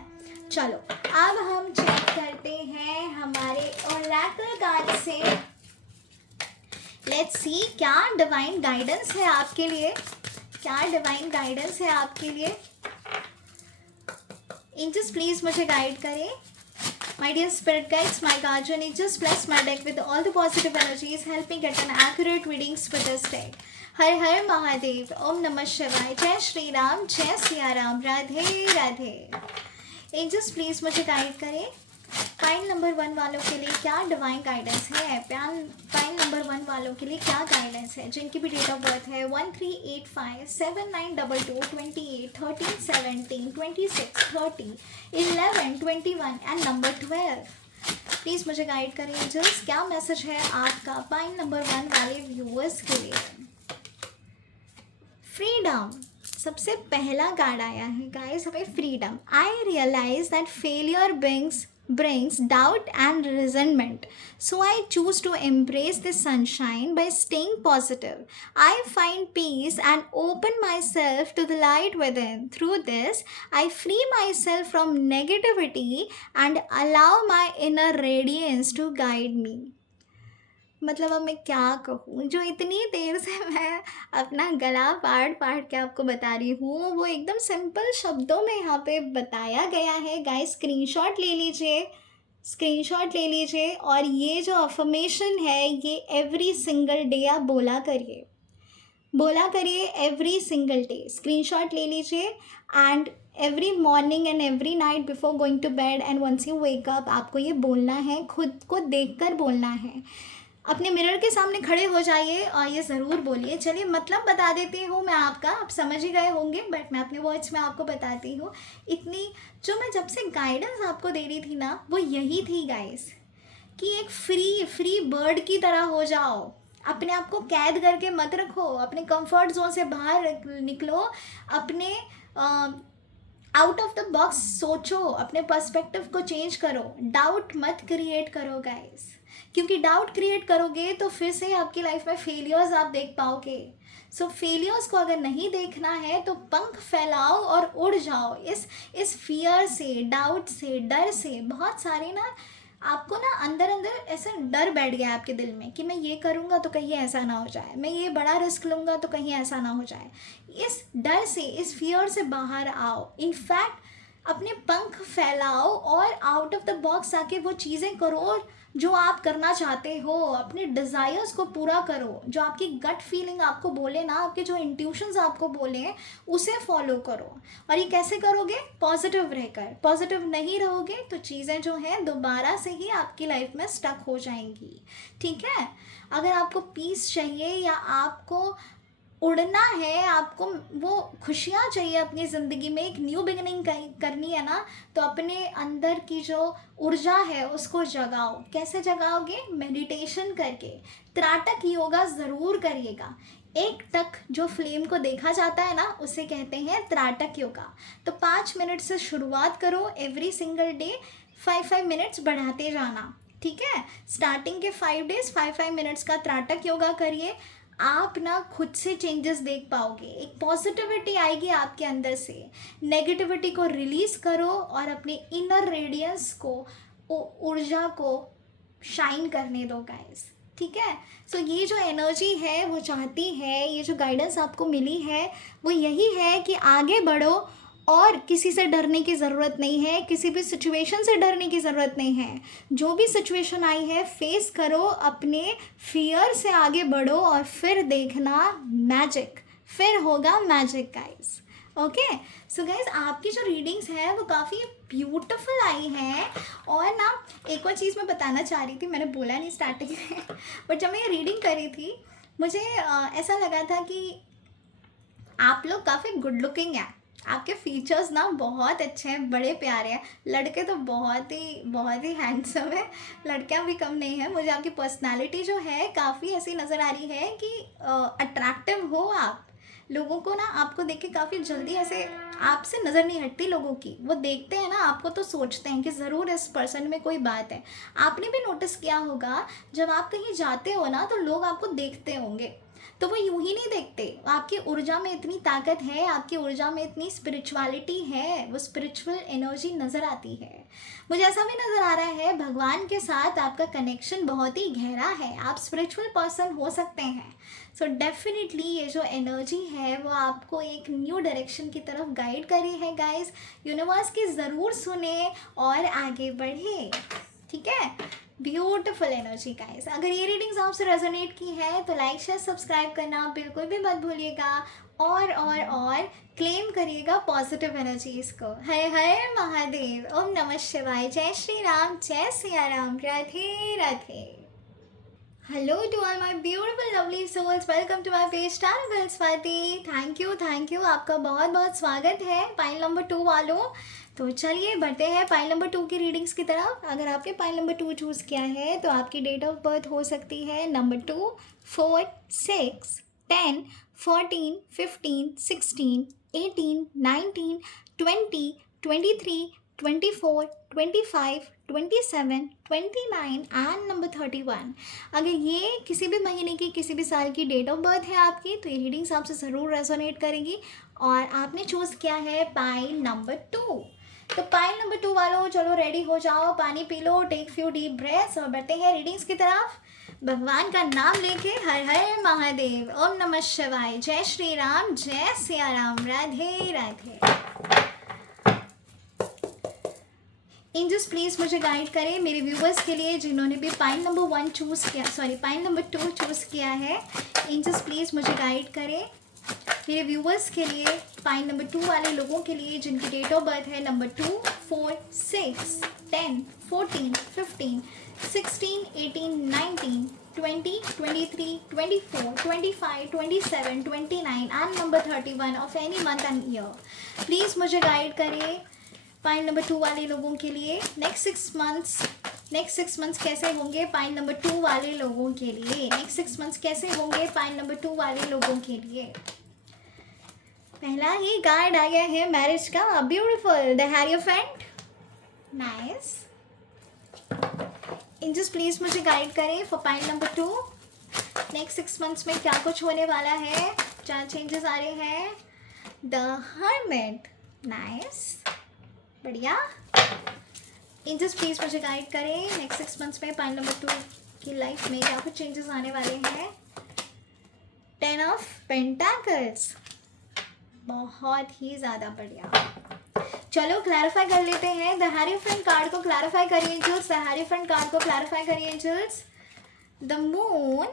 चलो अब हम चेक करते हैं हमारे ओरेकल कार्ड से। लेट्स सी क्या डिवाइन गाइडेंस है आपके लिए, क्या डिवाइन गाइडेंस है आपके लिए। एंजल्स प्लीज मुझे गाइड करें। My dear spirit guides, my guardian angels, bless my deck with all the positive energies. Help me get an accurate readings for this deck. हर हर महादेव, ओम नमः शिवाय, जय श्री राम, जय सिया राम, राधे राधे। एंजल्स प्लीज मुझे गाइड करें। पाइल नंबर 1 वालों के लिए क्या डिवाइन गाइडेंस है? पाइल नंबर 1 वालों के लिए क्या गाइडेंस है? जिनकी भी डेट ऑफ बर्थ है 1385 7922 28 13 17 26 30 11 21 एंड नंबर 12। प्लीज़ मुझे गाइड करें एंजल्स, क्या मैसेज है आपका पाइल नंबर 1 वाले व्यूअर्स के लिए? फ्रीडम सबसे पहला कार्ड आया है गाइस, हमें freedom. I realise that failure brings doubt and resentment, so I choose to embrace the sunshine by staying positive. I find peace and open myself to the light within. Through this I free myself from negativity and allow my inner radiance to guide me. मतलब अब मैं क्या कहूँ, जो इतनी देर से मैं अपना गला फाड़ के आपको बता रही हूँ वो एकदम सिंपल शब्दों में यहाँ पे बताया गया है गाइस। स्क्रीनशॉट ले लीजिए, स्क्रीनशॉट ले लीजिए और ये जो अफर्मेशन है ये एवरी सिंगल डे आप बोला करिए एवरी सिंगल डे। स्क्रीनशॉट ले लीजिए and every morning and every night before going to bed and once you wake up आपको ये बोलना है, खुद को देखकर बोलना है। अपने मिरर के सामने खड़े हो जाइए और ये ज़रूर बोलिए। चलिए मतलब बता देती हूँ मैं आपका, आप समझ ही गए होंगे बट मैं अपने वर्ड्स में आपको बताती हूँ। इतनी जो मैं जब से गाइडेंस आपको दे रही थी ना वो यही थी गाइस कि एक फ्री बर्ड की तरह हो जाओ। अपने आप को कैद करके मत रखो, अपने कंफर्ट जोन से बाहर निकलो, अपने आउट ऑफ द बॉक्स सोचो, अपने पर्सपेक्टिव को चेंज करो, डाउट मत क्रिएट करो गाइस, क्योंकि डाउट क्रिएट करोगे तो फिर से आपकी लाइफ में फेलियर्स आप देख पाओगे। सो फेलियर्स को अगर नहीं देखना है तो पंख फैलाओ और उड़ जाओ इस फियर से, डाउट से, डर से। बहुत सारे ना आपको ना अंदर ऐसा डर बैठ गया आपके दिल में कि मैं ये करूँगा तो कहीं ऐसा ना हो जाए, मैं ये बड़ा रिस्क लूँगा तो कहीं ऐसा ना हो जाए। इस डर से, इस फियर से बाहर आओ। इनफैक्ट अपने पंख फैलाओ और आउट ऑफ द बॉक्स आके वो चीज़ें करो जो आप करना चाहते हो। अपने डिज़ायर्स को पूरा करो, जो आपकी गट फीलिंग आपको बोले ना, आपके जो इंट्यूशंस आपको बोले उसे फॉलो करो। और ये कैसे करोगे? पॉजिटिव रहकर। पॉजिटिव नहीं रहोगे तो चीज़ें जो हैं दोबारा से ही आपकी लाइफ में स्टक हो जाएंगी। ठीक है, अगर आपको पीस चाहिए या आपको उड़ना है, आपको वो खुशियाँ चाहिए अपनी ज़िंदगी में, एक न्यू बिगिनिंग करनी है ना, तो अपने अंदर की जो ऊर्जा है उसको जगाओ। कैसे जगाओगे? मेडिटेशन करके। त्राटक योगा ज़रूर करिएगा। एक टक जो फ्लेम को देखा जाता है ना उसे कहते हैं त्राटक योगा। तो 5 मिनट से शुरुआत करो एवरी सिंगल डे, 5 मिनट्स बढ़ाते जाना। ठीक है, स्टार्टिंग के 5 डेज 5 मिनट्स का त्राटक योगा करिए। आप ना खुद से चेंजेस देख पाओगे, एक पॉजिटिविटी आएगी आपके अंदर से। नेगेटिविटी को रिलीज़ करो और अपने इनर रेडियंस को, ऊर्जा को शाइन करने दो गाइस। ठीक है, सो ये जो एनर्जी है वो चाहती है, ये जो गाइडेंस आपको मिली है वो यही है कि आगे बढ़ो और किसी से डरने की ज़रूरत नहीं है, किसी भी सिचुएशन से डरने की ज़रूरत नहीं है। जो भी सिचुएशन आई है फेस करो, अपने फियर से आगे बढ़ो और फिर देखना मैजिक, फिर होगा magic guys. Okay, so guys आपकी जो रीडिंग्स हैं वो काफ़ी ब्यूटीफुल आई हैं। और ना एक और चीज़ मैं बताना चाह रही थी, मैंने बोला नहीं स्टार्टिंग में बट जब मैं ये रीडिंग कर रही थी मुझे ऐसा लगा था कि आप लोग काफ़ी गुड लुकिंग हैं, आपके फीचर्स ना बहुत अच्छे हैं, बड़े प्यारे हैं। लड़के तो बहुत ही हैंडसम है, लड़कियां भी कम नहीं है। मुझे आपकी पर्सनालिटी जो है काफ़ी ऐसी नज़र आ रही है कि अट्रैक्टिव हो आप, लोगों को ना आपको देख के काफ़ी जल्दी ऐसे आपसे नज़र नहीं हटती लोगों की, वो देखते हैं ना आपको तो सोचते हैं कि ज़रूर इस पर्सन में कोई बात है। आपने भी नोटिस किया होगा, जब आप कहीं जाते हो ना तो लोग आपको देखते होंगे, तो वो यूं ही नहीं देखते, आपकी ऊर्जा में इतनी ताकत है, आपकी ऊर्जा में इतनी स्पिरिचुअलिटी है, वो स्पिरिचुअल एनर्जी नज़र आती है। मुझे ऐसा भी नज़र आ रहा है भगवान के साथ आपका कनेक्शन बहुत ही गहरा है, आप स्पिरिचुअल पर्सन हो सकते हैं। सो डेफिनेटली ये जो एनर्जी है वो आपको एक न्यू डायरेक्शन की तरफ गाइड करी है गाइस। यूनिवर्स की ज़रूर सुने और आगे बढ़े, ठीक है। Beautiful energy guys. अगर ये रीडिंग्स आपसे रेजोनेट की है तो लाइक शेयर सब्सक्राइब करना बिल्कुल भी मत भूलिएगा, और क्लेम करिएगा पॉजिटिव एनर्जीज को। हर हर महादेव, ओम नमः शिवाय, जय श्री राम, जय Siya Ram, Radhe Radhe. Hello to all my beautiful lovely souls, welcome to my page tarot girl Swati. Thank you, आपका बहुत बहुत स्वागत है पाइल नंबर 2 वालों। तो चलिए बढ़ते हैं पाइल नंबर 2 की रीडिंग्स की तरफ। अगर आपने पाइल नंबर 2 चूज़ किया है तो आपकी डेट ऑफ बर्थ हो सकती है नंबर 2, 4, 6, 10, 14, 15, 16, 18, 19, 20, 23, 24, 25, 27, 29 एंड नंबर 31। अगर ये किसी भी महीने की किसी भी साल की डेट ऑफ बर्थ है आपकी तो ये रीडिंग्स आपसे ज़रूर रेजोनेट करेगी। और आपने चूज़ किया है पाइल नंबर 2। तो पाइल नंबर 2 वालों चलो रेडी हो जाओ, पानी P low, take few deep breaths और बढ़ते हैं रीडिंग्स की तरफ। भगवान का नाम लेके हर हर महादेव, ओम नमः शिवाय, जय श्री राम, जय सिया राम, राधे राधे। एंजल्स प्लीज़ मुझे गाइड करें मेरे व्यूवर्स के लिए जिन्होंने भी पाइल नंबर 1 चूज़ किया, पाइल नंबर 2 चूज़ किया है। एंजल्स प्लीज़ मुझे गाइड करें मेरे व्यूवर्स के लिए, पाइल नंबर 2 वाले लोगों के लिए जिनकी डेट ऑफ बर्थ है number 2, 4, 6, 10, 14, 15, 16, 18, 19, 20, 23, 24, 25, 27, 29 and number 31 of any month and year. Please मुझे गाइड करें पाइल नंबर 2 वाले लोगों के लिए। नेक्स्ट 6 मंथ्स कैसे होंगे पाइल नंबर 2 वाले लोगों के लिए। नेक्स्ट 6 मंथ्स कैसे होंगे पाइल नंबर 2 वाले लोगों के लिए। पहला ही कार्ड आ गया है मैरिज का, beautiful, the hierophant, nice. Angels please मुझे गाइड करें for pile number 2। Next 6 months में क्या कुछ होने वाला है, क्या चेंजेस आ रहे हैं। द हर्मिट, नाइस, बढ़िया। एंजल्स प्लीज मुझे गाइड करें नेक्स्ट 6 मंथ्स में पाइल नंबर 2 की लाइफ में क्या कुछ चेंजेस आने वाले हैं। 10 ऑफ पेंटाकल्स, बहुत ही ज़्यादा बढ़िया। चलो क्लैरिफाई कर लेते हैं। द हायरोफेंट कार्ड को क्लैरिफाई करिए एंजल्स, द हायरोफेंट कार्ड को क्लैरिफाई करिए angels. The moon,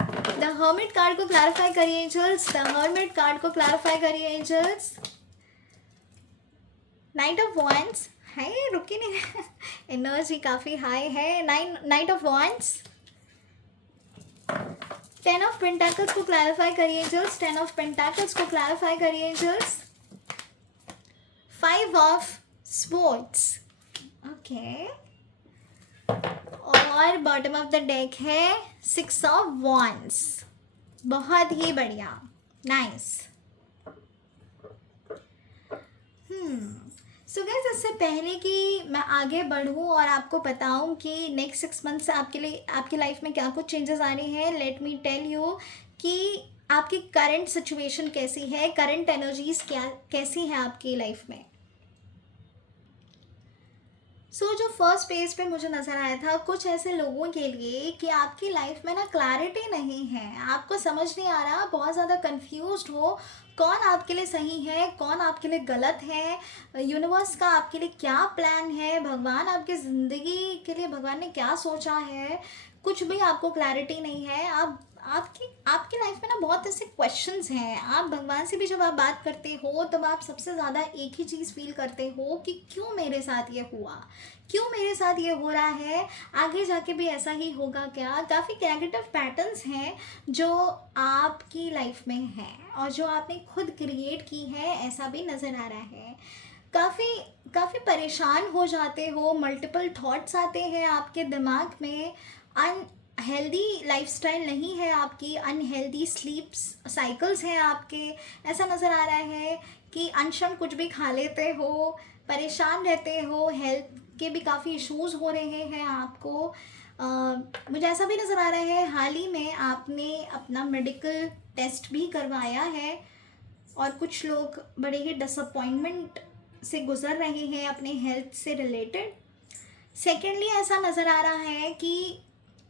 the hermit card को क्लैरिफाई करिए एंजल्स, द हर्मिट कार्ड को क्लैरिफाई करिए एंजल्स। नाइट ऑफ वॉन्ड्स है, रुकी नहीं एनर्जी काफ़ी हाई है। Knight of wands, 10 of pentacles को क्लैरिफाई करिए एंजल्स, 10 ऑफ पेंटाकल्स को क्लैरिफाई करिए एंजल्स। 5 ऑफ स्वॉर्ड्स, ओके, और बॉटम ऑफ द डेक है 6 ऑफ वॉन्ड्स, बहुत ही बढ़िया, नाइस। सो गाइस, इससे पहले कि मैं आगे बढ़ूँ और आपको बताऊँ कि नेक्स्ट 6 मंथ्स आपके लिए आपकी लाइफ में क्या कुछ चेंजेस आ रहे हैं, लेट मी टेल यू कि आपकी करंट सिचुएशन कैसी है, करंट एनर्जीज कैसी है आपकी लाइफ में। जो फर्स्ट पेज पे मुझे नज़र आया था कुछ ऐसे लोगों के लिए कि आपकी लाइफ में ना क्लैरिटी नहीं है, आपको समझ नहीं आ रहा, बहुत ज़्यादा कंफ्यूज्ड हो, कौन आपके लिए सही है, कौन आपके लिए गलत है, यूनिवर्स का आपके लिए क्या प्लान है, भगवान आपकी ज़िंदगी के लिए भगवान ने क्या सोचा है, कुछ भी आपको क्लैरिटी नहीं है। आपकी लाइफ में ना बहुत ऐसे क्वेश्चंस हैं। आप भगवान से भी जब आप बात करते हो तब आप सबसे ज़्यादा एक ही चीज़ फील करते हो कि क्यों मेरे साथ ये हुआ, क्यों मेरे साथ ये हो रहा है, आगे जाके भी ऐसा ही होगा क्या। काफ़ी नेगेटिव पैटर्न्स हैं जो आपकी लाइफ में हैं और जो आपने खुद क्रिएट की है, ऐसा भी नज़र आ रहा है। काफ़ी परेशान हो जाते हो, मल्टीपल थॉट्स आते हैं आपके दिमाग में, हेल्दी लाइफस्टाइल नहीं है आपकी, अनहेल्दी स्लीप साइकिल्स हैं आपके। ऐसा नज़र आ रहा है कि अनशन कुछ भी खा लेते हो, परेशान रहते हो, हेल्थ के भी काफ़ी इश्यूज हो रहे हैं आपको। मुझे ऐसा भी नज़र आ रहा है हाल ही में आपने अपना मेडिकल टेस्ट भी करवाया है, और कुछ लोग बड़े ही डिसअपॉइंटमेंट से गुज़र रहे हैं अपने हेल्थ से रिलेटेड। सेकेंडली ऐसा नज़र आ रहा है कि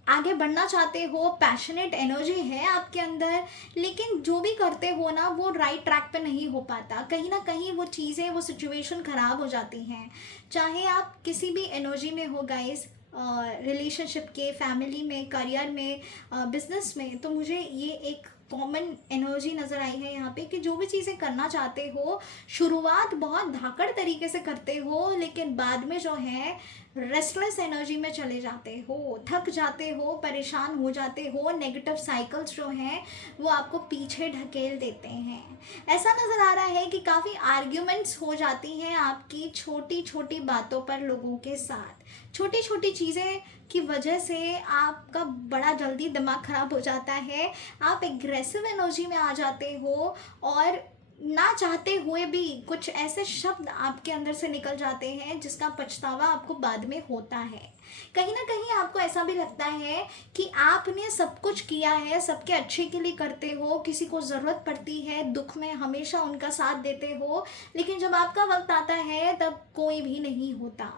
आगे बढ़ना चाहते हो, पैशनेट एनर्जी है आपके अंदर, लेकिन जो भी करते हो ना वो राइट ट्रैक पे नहीं हो पाता। कहीं ना कहीं वो चीज़ें, वो सिचुएशन ख़राब हो जाती हैं। चाहे आप किसी भी एनर्जी में हो गाइस, रिलेशनशिप के, फैमिली में, करियर में, बिजनेस में, तो मुझे ये एक कॉमन एनर्जी नज़र आई है यहाँ पे कि जो भी चीज़ें करना चाहते हो, शुरुआत बहुत धाकड़ तरीके से करते हो, लेकिन बाद में जो है रेस्टलेस एनर्जी में चले जाते हो, थक जाते हो, परेशान हो जाते हो, नेगेटिव साइकिल्स जो हैं वो आपको पीछे ढकेल देते हैं। ऐसा नज़र आ रहा है कि काफ़ी आर्ग्यूमेंट्स हो जाती हैं आपकी छोटी छोटी बातों पर लोगों के साथ। छोटी छोटी चीज़ें की वजह से आपका बड़ा जल्दी दिमाग ख़राब हो जाता है, आप एग्रेसिव एनर्जी में आ जाते हो, और ना चाहते हुए भी कुछ ऐसे शब्द आपके अंदर से निकल जाते हैं जिसका पछतावा आपको बाद में होता है। कहीं ना कहीं आपको ऐसा भी लगता है कि आपने सब कुछ किया है, सबके अच्छे के लिए करते हो, किसी को ज़रूरत पड़ती है दुख में हमेशा उनका साथ देते हो, लेकिन जब आपका वक्त आता है तब कोई भी नहीं होता।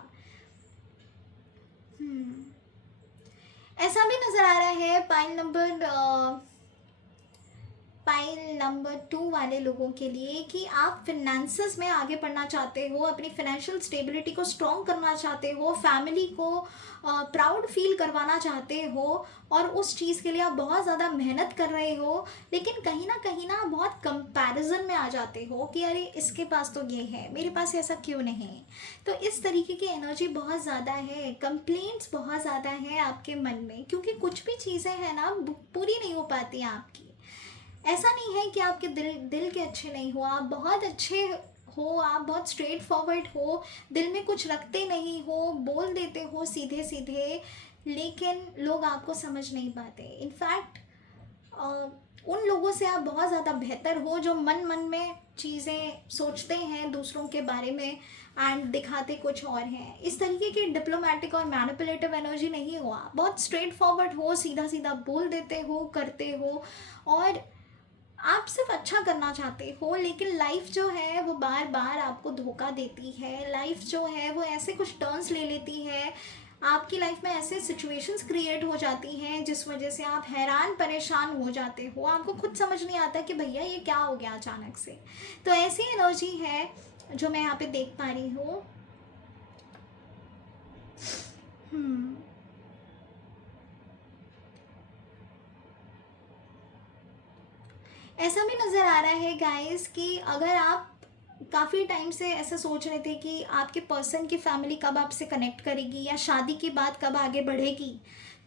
हम्म, ऐसा भी नज़र आ रहा है पाइल नंबर 2 वाले लोगों के लिए कि आप फिनेंसेस में आगे बढ़ना चाहते हो, अपनी फाइनेंशियल स्टेबिलिटी को स्ट्रॉन्ग करना चाहते हो, फैमिली को प्राउड फील करवाना चाहते हो, और उस चीज़ के लिए आप बहुत ज़्यादा मेहनत कर रहे हो, लेकिन कहीं ना बहुत कंपैरिजन में आ जाते हो कि अरे इसके पास तो ये है, मेरे पास ऐसा क्यों नहीं। तो इस तरीके की एनर्जी बहुत ज़्यादा है, कंप्लेंट्स बहुत ज़्यादा है आपके मन में, क्योंकि कुछ भी चीज़ें हैं ना पूरी नहीं हो पाती हैं आपकी। ऐसा नहीं है कि आपके दिल दिल के अच्छे नहीं हो, आप बहुत अच्छे हो, आप बहुत स्ट्रेट फॉरवर्ड हो, दिल में कुछ रखते नहीं हो, बोल देते हो सीधे सीधे, लेकिन लोग आपको समझ नहीं पाते। इनफैक्ट उन लोगों से आप बहुत ज़्यादा बेहतर हो जो मन मन में चीज़ें सोचते हैं दूसरों के बारे में एंड दिखाते कुछ और हैं। इस तरीके की डिप्लोमेटिक और मैनिपुलेटिव एनर्जी नहीं हो, आप बहुत स्ट्रेट फॉरवर्ड हो, सीधा सीधा बोल देते हो, करते हो, और आप सिर्फ अच्छा करना चाहते हो, लेकिन लाइफ जो है वो बार बार आपको धोखा देती है। लाइफ जो है वो ऐसे कुछ टर्न्स ले लेती है, आपकी लाइफ में ऐसे सिचुएशंस क्रिएट हो जाती हैं जिस वजह से आप हैरान परेशान हो जाते हो, आपको खुद समझ नहीं आता कि भैया ये क्या हो गया अचानक से। तो ऐसी एनर्जी है जो मैं यहाँ पे देख पा रही हूँ। हम्म, ऐसा भी नज़र आ रहा है गाइस कि अगर आप काफ़ी टाइम से ऐसा सोच रहे थे कि आपके पर्सन की फैमिली कब आपसे कनेक्ट करेगी या शादी की बात कब आगे बढ़ेगी,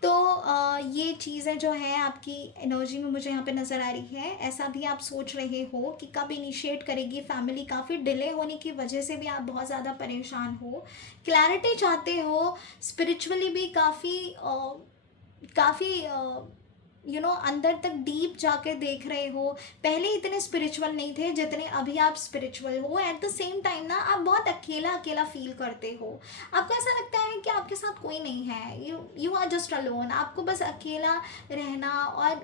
तो ये चीज़ें जो है आपकी एनर्जी में मुझे यहाँ पे नज़र आ रही है। ऐसा भी आप सोच रहे हो कि कब इनिशिएट करेगी फैमिली, काफ़ी डिले होने की वजह से भी आप बहुत ज़्यादा परेशान हो, क्लैरिटी चाहते हो, स्पिरिचुअली भी काफ़ी काफ़ी अंदर तक डीप जाके देख रहे हो। पहले इतने स्पिरिचुअल नहीं थे जितने अभी आप स्पिरिचुअल हो। एट द सेम टाइम ना आप बहुत अकेला अकेला फील करते हो, आपको ऐसा लगता है कि आपके साथ कोई नहीं है, यू आर जस्ट अलोन। आपको बस अकेला रहना और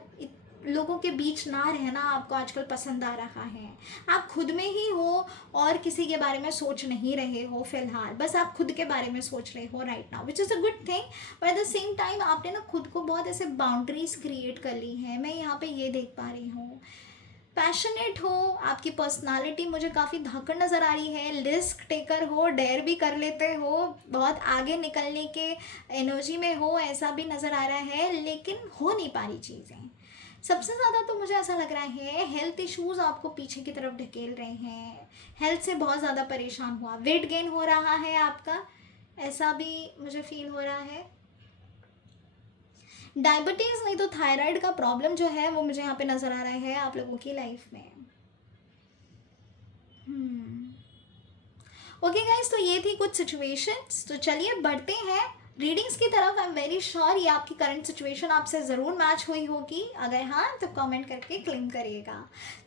लोगों के बीच ना रहना आपको आजकल पसंद आ रहा है। आप खुद में ही हो और किसी के बारे में सोच नहीं रहे हो फिलहाल, बस आप खुद के बारे में सोच रहे हो right now, which is a good thing. But at the same time आपने ना खुद को बहुत ऐसे बाउंड्रीज क्रिएट कर ली हैं, मैं यहाँ पे ये देख पा रही हूँ। पैशनेट हो, आपकी पर्सनालिटी मुझे काफ़ी धाकड़ नज़र आ रही है, रिस्क टेकर हो, डेयर भी कर लेते हो, बहुत आगे निकलने के एनर्जी में हो, ऐसा भी नज़र आ रहा है, लेकिन हो नहीं पा रही चीज़ें। सबसे ज़्यादा तो मुझे ऐसा लग रहा है हेल्थ इश्यूज आपको पीछे की तरफ ढकेल रहे हैं, हेल्थ से बहुत ज़्यादा परेशान हुआ, वेट गेन हो रहा है आपका, ऐसा भी मुझे फील हो रहा है। डायबिटीज़ नहीं तो थायराइड का प्रॉब्लम जो है वो मुझे यहाँ पे नज़र आ रहा है आप लोगों की लाइफ में। ओके गाइस, तो ये थी कुछ सिचुएशंस। तो चलिए बढ़ते हैं रीडिंग्स की तरफ आई एम वेरी श्योर ये आपकी करंट सिचुएशन आपसे ज़रूर मैच हुई होगी। अगर हाँ तो कमेंट करके क्लेम करिएगा।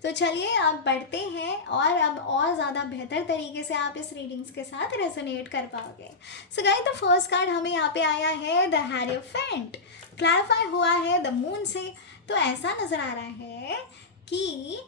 तो चलिए अब बढ़ते हैं और अब और ज़्यादा बेहतर तरीके से आप इस रीडिंग्स के साथ रेजोनेट कर पाओगे। So guys, the first card हमें यहाँ पे आया है द हेरोफेंट। क्लैरिफाई हुआ है द मून से। तो ऐसा नज़र आ रहा है कि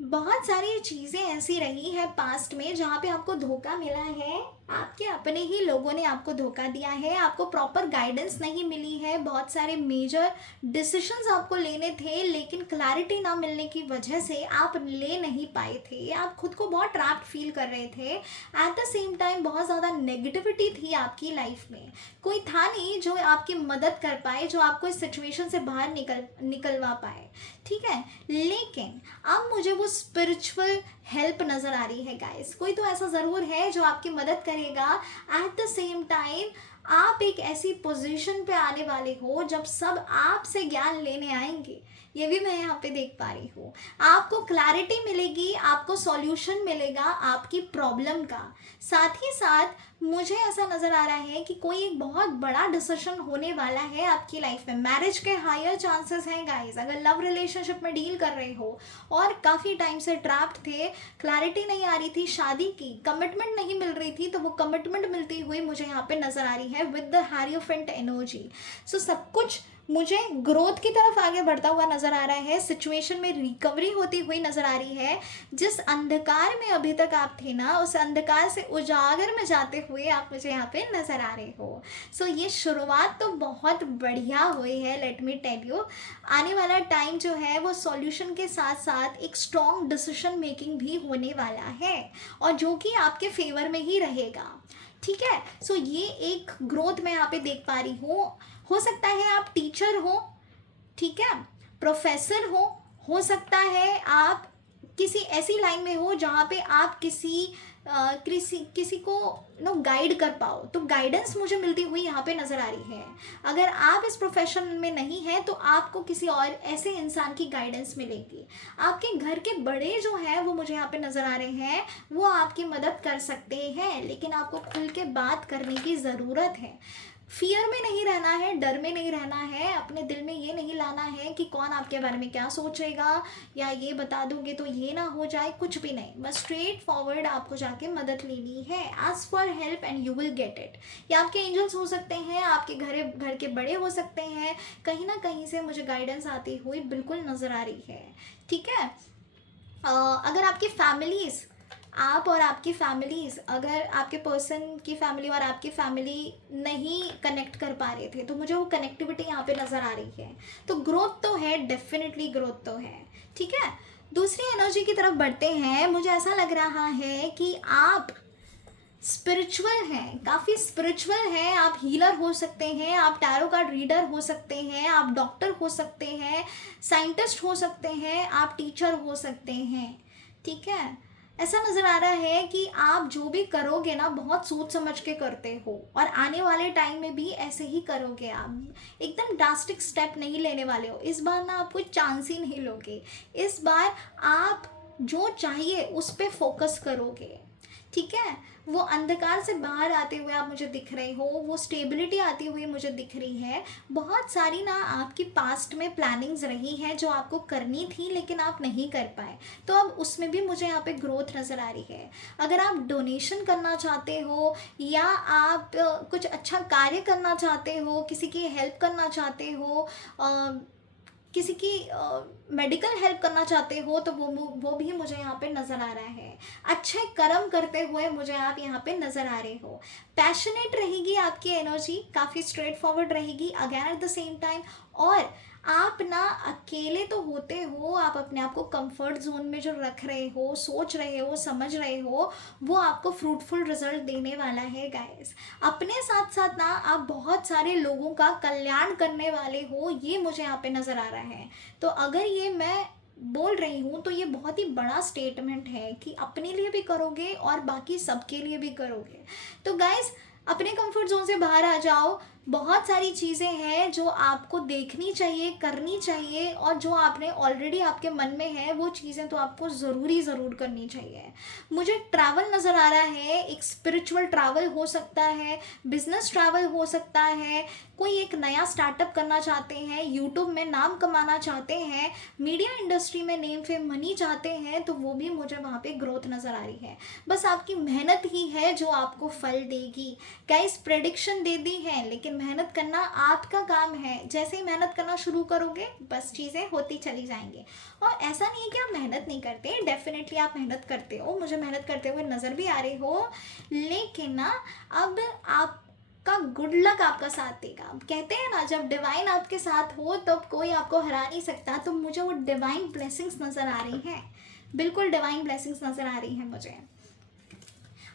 बहुत सारी चीज़ें ऐसी रही है पास्ट में जहाँ पे आपको धोखा मिला है, आपके अपने ही लोगों ने आपको धोखा दिया है, आपको प्रॉपर गाइडेंस नहीं मिली है, बहुत सारे मेजर डिसीशंस आपको लेने थे लेकिन क्लैरिटी ना मिलने की वजह से आप ले नहीं पाए थे, आप खुद को बहुत ट्रैप्ड फील कर रहे थे। एट द सेम टाइम बहुत ज़्यादा नेगेटिविटी थी आपकी लाइफ में, कोई था नहीं जो आपकी मदद कर पाए, जो आपको इस सिचुएशन से बाहर निकलवा पाए, ठीक है। लेकिन अब मुझे वो स्पिरिचुअल हेल्प नज़र आ रही है गाइस। कोई तो ऐसा ज़रूर है जो आपकी मदद करेगा। एट द सेम टाइम आप एक ऐसी पोजीशन पे आने वाले हो जब सब आपसे ज्ञान लेने आएंगे, ये भी मैं यहाँ पे देख पा रही हूँ। आपको क्लैरिटी मिलेगी, आपको सॉल्यूशन मिलेगा आपकी प्रॉब्लम का। साथ ही साथ मुझे ऐसा नज़र आ रहा है कि कोई एक बहुत बड़ा डिसीजन होने वाला है आपकी लाइफ में। मैरिज के हायर चांसेस हैं गाइस। अगर लव रिलेशनशिप में डील कर रहे हो और काफ़ी टाइम से ट्रैप्ड थे, क्लैरिटी नहीं आ रही थी, शादी की कमिटमेंट नहीं मिल रही थी, तो वो कमिटमेंट मिलती हुई मुझे यहाँ पे नज़र आ रही है विद द हेरोफेंट एनर्जी। सो सब कुछ मुझे ग्रोथ की तरफ आगे बढ़ता हुआ नज़र आ रहा है, सिचुएशन में रिकवरी होती हुई नज़र आ रही है। जिस अंधकार में अभी तक आप थे ना, उस अंधकार से उजागर में जाते हुए आप मुझे यहाँ पे नज़र आ रहे हो। सो ये शुरुआत तो बहुत बढ़िया हुई है, लेट मी टेल यू। आने वाला टाइम जो है वो सॉल्यूशन के साथ साथ एक स्ट्रॉन्ग डिसीजन मेकिंग भी होने वाला है, और जो कि आपके फेवर में ही रहेगा, ठीक है। सो ये एक ग्रोथ मैं यहाँ पे देख पा रही हूँ। हो सकता है आप टीचर हो, ठीक है, प्रोफेसर हो सकता है आप किसी ऐसी लाइन में हो जहाँ पे आप किसी को गाइड कर पाओ, तो गाइडेंस मुझे मिलती हुई यहाँ पे नज़र आ रही है। अगर आप इस प्रोफेशन में नहीं हैं तो आपको किसी और ऐसे इंसान की गाइडेंस मिलेगी। आपके घर के बड़े जो हैं वो मुझे यहाँ पे नज़र आ रहे हैं, वो आपकी मदद कर सकते हैं, लेकिन आपको खुल के बात करने की ज़रूरत है। फियर में नहीं रहना है, डर में नहीं रहना है, अपने दिल में ये नहीं लाना है कि कौन आपके बारे में क्या सोचेगा, या ये बता दोगे तो ये ना हो जाए, कुछ भी नहीं। बस स्ट्रेट फॉरवर्ड आपको जाके मदद लेनी है। Ask for help and you will get it. या आपके एंजल्स हो सकते हैं, आपके घर के बड़े हो सकते हैं, कहीं ना कहीं से मुझे गाइडेंस आती हुई बिल्कुल नज़र आ रही है, ठीक है। अगर आपकी फैमिलीज़, आप और आपकी फैमिलीज़, अगर आपके पर्सन की फैमिली और आपकी फैमिली नहीं कनेक्ट कर पा रहे थे, तो मुझे वो कनेक्टिविटी यहाँ पे नज़र आ रही है। तो ग्रोथ तो है, डेफिनेटली ग्रोथ तो है, ठीक है। दूसरी एनर्जी की तरफ बढ़ते हैं। मुझे ऐसा लग रहा है कि आप स्पिरिचुअल हैं, काफ़ी स्पिरिचुअल हैं। आप हीलर हो सकते हैं, आप टैरो कार्ड रीडर हो सकते हैं, आप डॉक्टर हो सकते हैं, साइंटिस्ट हो सकते हैं, आप टीचर हो सकते हैं, ठीक है। ऐसा नज़र आ रहा है कि आप जो भी करोगे ना बहुत सोच समझ के करते हो, और आने वाले टाइम में भी ऐसे ही करोगे। आप एकदम ड्रास्टिक स्टेप नहीं लेने वाले हो इस बार ना, आप कोई चांस ही नहीं लोगे इस बार। आप जो चाहिए उस पर फोकस करोगे, ठीक है। वो अंधकार से बाहर आते हुए आप मुझे दिख रहे हो, वो स्टेबिलिटी आती हुई मुझे दिख रही है। बहुत सारी ना आपकी पास्ट में प्लानिंग्स रही हैं जो आपको करनी थी लेकिन आप नहीं कर पाए, तो अब उसमें भी मुझे यहाँ पे ग्रोथ नज़र आ रही है। अगर आप डोनेशन करना चाहते हो, या आप कुछ अच्छा कार्य करना चाहते हो, किसी की हेल्प करना चाहते हो, किसी की मेडिकल हेल्प करना चाहते हो, तो वो भी मुझे यहाँ पे नज़र आ रहा है। अच्छे कर्म करते हुए मुझे आप यहाँ पे नज़र आ रहे हो। पैशनेट रहेगी आपकी एनर्जी, काफ़ी स्ट्रेट फॉरवर्ड रहेगी again at the same time. और आप ना अकेले तो होते हो, आप अपने आप को कंफर्ट जोन में जो रख रहे हो, सोच रहे हो, समझ रहे हो, वो आपको फ्रूटफुल रिजल्ट देने वाला है गाइस। अपने साथ साथ ना आप बहुत सारे लोगों का कल्याण करने वाले हो, ये मुझे यहाँ पे नज़र आ रहा है। तो अगर ये मैं बोल रही हूँ तो ये बहुत ही बड़ा स्टेटमेंट है कि अपने लिए भी करोगे और बाकी सबके लिए भी करोगे। तो गाइस, अपने कंफर्ट जोन से बाहर आ जाओ, बहुत सारी चीज़ें हैं जो आपको देखनी चाहिए, करनी चाहिए, और जो आपने ऑलरेडी आपके मन में है वो चीज़ें तो आपको ज़रूर करनी चाहिए। मुझे ट्रैवल नज़र आ रहा है, एक स्पिरिचुअल ट्रैवल हो सकता है, बिजनेस ट्रैवल हो सकता है, कोई एक नया स्टार्टअप करना चाहते हैं, यूट्यूब में नाम कमाना चाहते हैं, मीडिया इंडस्ट्री में नेम फेम मनी चाहते हैं, तो वो भी मुझे वहाँ पे ग्रोथ नज़र आ रही है। बस आपकी मेहनत ही है जो आपको फल देगी। गाइस, प्रेडिक्शन दे दी है, लेकिन मेहनत करना आपका काम है। जैसे ही मेहनत करना शुरू करोगे बस चीज़ें होती चली जाएंगी। और ऐसा नहीं है कि आप मेहनत नहीं करते, डेफिनेटली आप मेहनत करते हो, मुझे मेहनत करते हुए नज़र भी आ रही हो, लेकिन ना अब आप का गुड लक आपका साथ देगा। कहते हैं ना, जब डिवाइन आपके साथ हो तब कोई आपको हरा नहीं सकता। तो मुझे वो डिवाइन ब्लेसिंग्स नज़र आ रही हैं, बिल्कुल डिवाइन ब्लेसिंग्स नज़र आ रही हैं मुझे।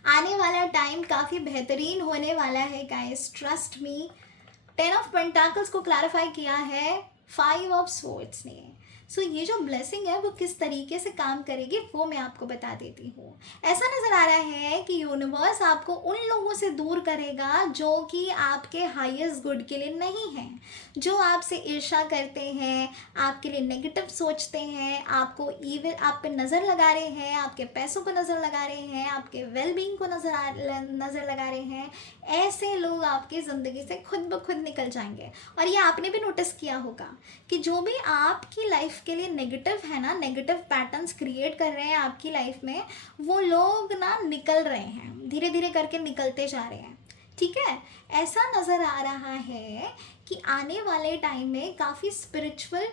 आने वाला टाइम काफ़ी बेहतरीन होने वाला है guys, trust me. 10 of pentacles को क्लैरिफाई किया है 5 ऑफ स्वॉर्ड्स ने। सो ये जो ब्लेसिंग है वो किस तरीके से काम करेगी वो मैं आपको बता देती हूँ। ऐसा नज़र आ रहा है कि यूनिवर्स आपको उन लोगों से दूर करेगा जो कि आपके हाईएस्ट गुड के लिए नहीं हैं, जो आपसे ईर्ष्या करते हैं, आपके लिए नेगेटिव सोचते हैं, आपको इवन आप पे नज़र लगा रहे हैं, आपके पैसों को नज़र लगा रहे हैं, आपके वेलबींग को नज़र लगा रहे हैं। ऐसे लोग आपकी ज़िंदगी से खुद ब खुद निकल जाएंगे। और ये आपने भी नोटिस किया होगा कि जो भी आपकी लाइफ के लिए नेगेटिव है ना, नेगेटिव पैटर्न्स क्रिएट कर रहे हैं आपकी लाइफ में, वो लोग ना निकल रहे हैं, धीरे धीरे करके निकलते जा रहे हैं। ठीक है, ऐसा नज़र आ रहा है कि आने वाले टाइम में काफ़ी स्पिरिचुअल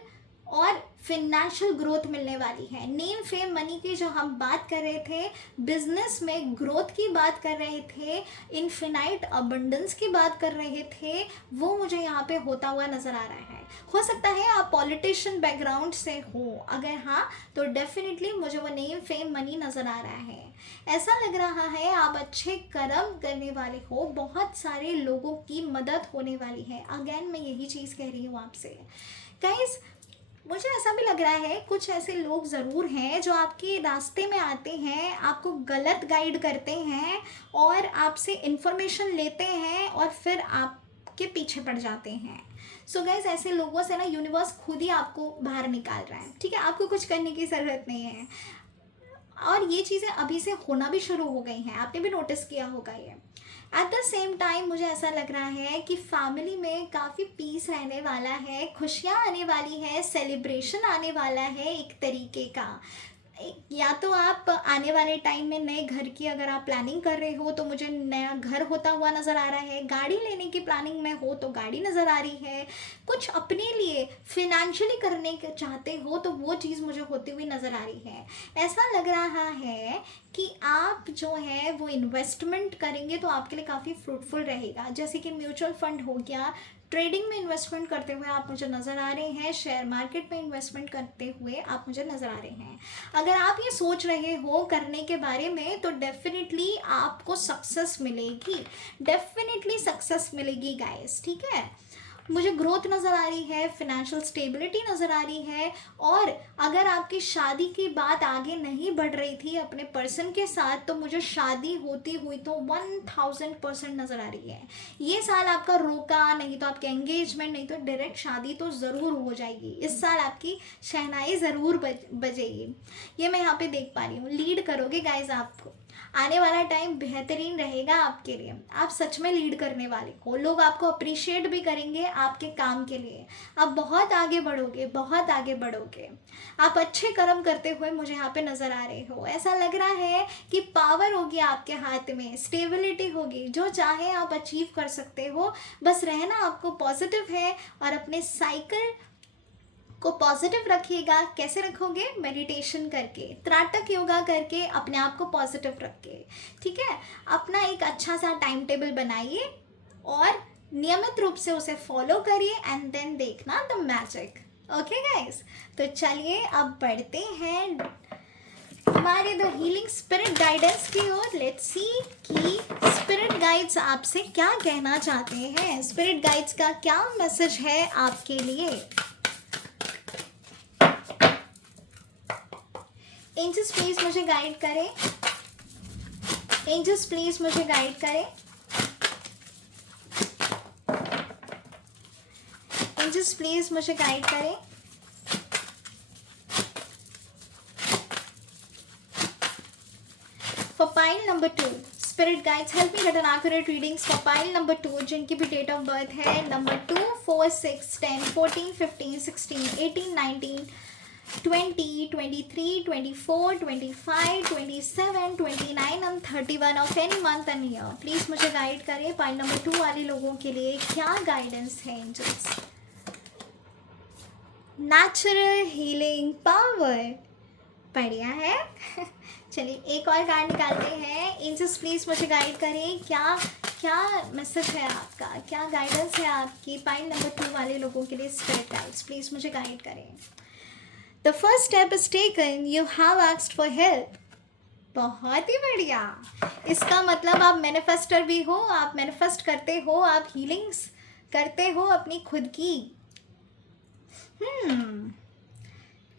और फिनेंशियल ग्रोथ मिलने वाली है। नेम फेम मनी की जो हम बात कर रहे थे, बिजनेस में ग्रोथ की बात कर रहे थे, इनफिनाइट अबंडेंस की बात कर रहे थे, वो मुझे यहाँ पे होता हुआ नज़र आ रहा है। हो सकता है आप पॉलिटिशियन बैकग्राउंड से हो, अगर हाँ तो डेफिनेटली मुझे वो नेम फेम मनी नज़र आ रहा है। ऐसा लग रहा है आप अच्छे कर्म करने वाले हो, बहुत सारे लोगों की मदद होने वाली है। अगेन मैं यही चीज़ कह रही हूँ आपसे गाइस। मुझे ऐसा भी लग रहा है कुछ ऐसे लोग ज़रूर हैं जो आपके रास्ते में आते हैं, आपको गलत गाइड करते हैं और आपसे इन्फॉर्मेशन लेते हैं और फिर आपके पीछे पड़ जाते हैं। सो गाइस, ऐसे लोगों से ना यूनिवर्स खुद ही आपको बाहर निकाल रहा है। ठीक है, आपको कुछ करने की ज़रूरत नहीं है। और ये चीज़ें अभी से होना भी शुरू हो गई हैं, आपने भी नोटिस किया होगा ये। एट द सेम टाइम मुझे ऐसा लग रहा है कि फैमिली में काफ़ी पीस रहने वाला है, खुशियाँ आने वाली है, सेलिब्रेशन आने वाला है एक तरीके का। या तो आप आने वाले टाइम में नए घर की अगर आप प्लानिंग कर रहे हो तो मुझे नया घर होता हुआ नज़र आ रहा है, गाड़ी लेने की प्लानिंग में हो तो गाड़ी नज़र आ रही है, कुछ अपने लिए फिनेंशियली करने के चाहते हो तो वो चीज़ मुझे होती हुई नज़र आ रही है। ऐसा लग रहा है कि आप जो है वो इन्वेस्टमेंट करेंगे तो आपके लिए काफ़ी फ्रूटफुल रहेगा, जैसे कि म्यूचुअल फंड हो गया, ट्रेडिंग में इन्वेस्टमेंट करते हुए आप मुझे नज़र आ रहे हैं, शेयर मार्केट में इन्वेस्टमेंट करते हुए आप मुझे नज़र आ रहे हैं। अगर आप ये सोच रहे हो करने के बारे में तो डेफिनेटली आपको सक्सेस मिलेगी, डेफिनेटली सक्सेस मिलेगी गाइस। ठीक है, मुझे ग्रोथ नज़र आ रही है, फिनेंशियल स्टेबिलिटी नज़र आ रही है। और अगर आपकी शादी की बात आगे नहीं बढ़ रही थी अपने पर्सन के साथ तो मुझे शादी होती हुई तो 1000% नज़र आ रही है। ये साल आपका रोका नहीं तो आपके एंगेजमेंट, नहीं तो डायरेक्ट शादी तो ज़रूर हो जाएगी। इस साल आपकी शहनाई ज़रूर बजेगी, ये मैं यहाँ पे देख पा रही हूँ। लीड करोगे गाइज, आपको आने वाला टाइम बेहतरीन रहेगा आपके लिए। आप सच में लीड करने वाले हो, लोग आपको अप्रिशिएट भी करेंगे आपके काम के लिए। आप बहुत आगे बढ़ोगे, बहुत आगे बढ़ोगे। आप अच्छे कर्म करते हुए मुझे यहाँ पे नज़र आ रहे हो। ऐसा लग रहा है कि पावर होगी आपके हाथ में, स्टेबिलिटी होगी, जो चाहे आप अचीव कर सकते हो। बस रहना आपको पॉजिटिव है और अपने साइकिल को पॉजिटिव रखिएगा। कैसे रखोगे? मेडिटेशन करके, त्राटक योगा करके, अपने आप को पॉजिटिव रख के। ठीक है, अपना एक अच्छा सा टाइम टेबल बनाइए और नियमित रूप से उसे फॉलो करिए एंड देन देखना द मैजिक। ओके गाइस, तो चलिए अब बढ़ते हैं हमारे द हीलिंग स्पिरिट गाइडेंस की ओर। लेट्स सी कि स्पिरिट गाइड्स आपसे क्या कहना चाहते हैं, स्पिरिट गाइड्स का क्या मैसेज है आपके लिए। एंजल्स प्लीज मुझे गाइड करें, एंजल्स प्लीज मुझे गाइड करें। एंजल्स प्लीज मुझे गाइड करें। For pile number 2, spirit guides help me get an accurate readings for pile number 2 जिनकी भी डेट ऑफ बर्थ है number 2, 4, 6, 10, 14, 15, 16, 18, 19, 20, 23, 24, 25, 27, 29 and 31 of any month and year। Please मुझे guide करें pile number 2 वाले लोगों के लिए क्या गाइडेंस है एंजल्स। नेचुरल हीलिंग पावर, बढ़िया है। चलिए एक और कार्ड निकालते हैं। एंजल्स प्लीज़ मुझे गाइड करें, क्या क्या मैसेज है आपका, क्या गाइडेंस है आपकी पाइल नंबर 2 वाले लोगों के लिए। स्पिरिट गाइड्स प्लीज़ मुझे गाइड करें। The first step is taken, you have asked for help. बहुत ही बढ़िया। इसका मतलब आप मैनिफेस्टर भी हो, आप मैनिफेस्ट करते हो, आप हीलिंग्स करते हो अपनी खुद की।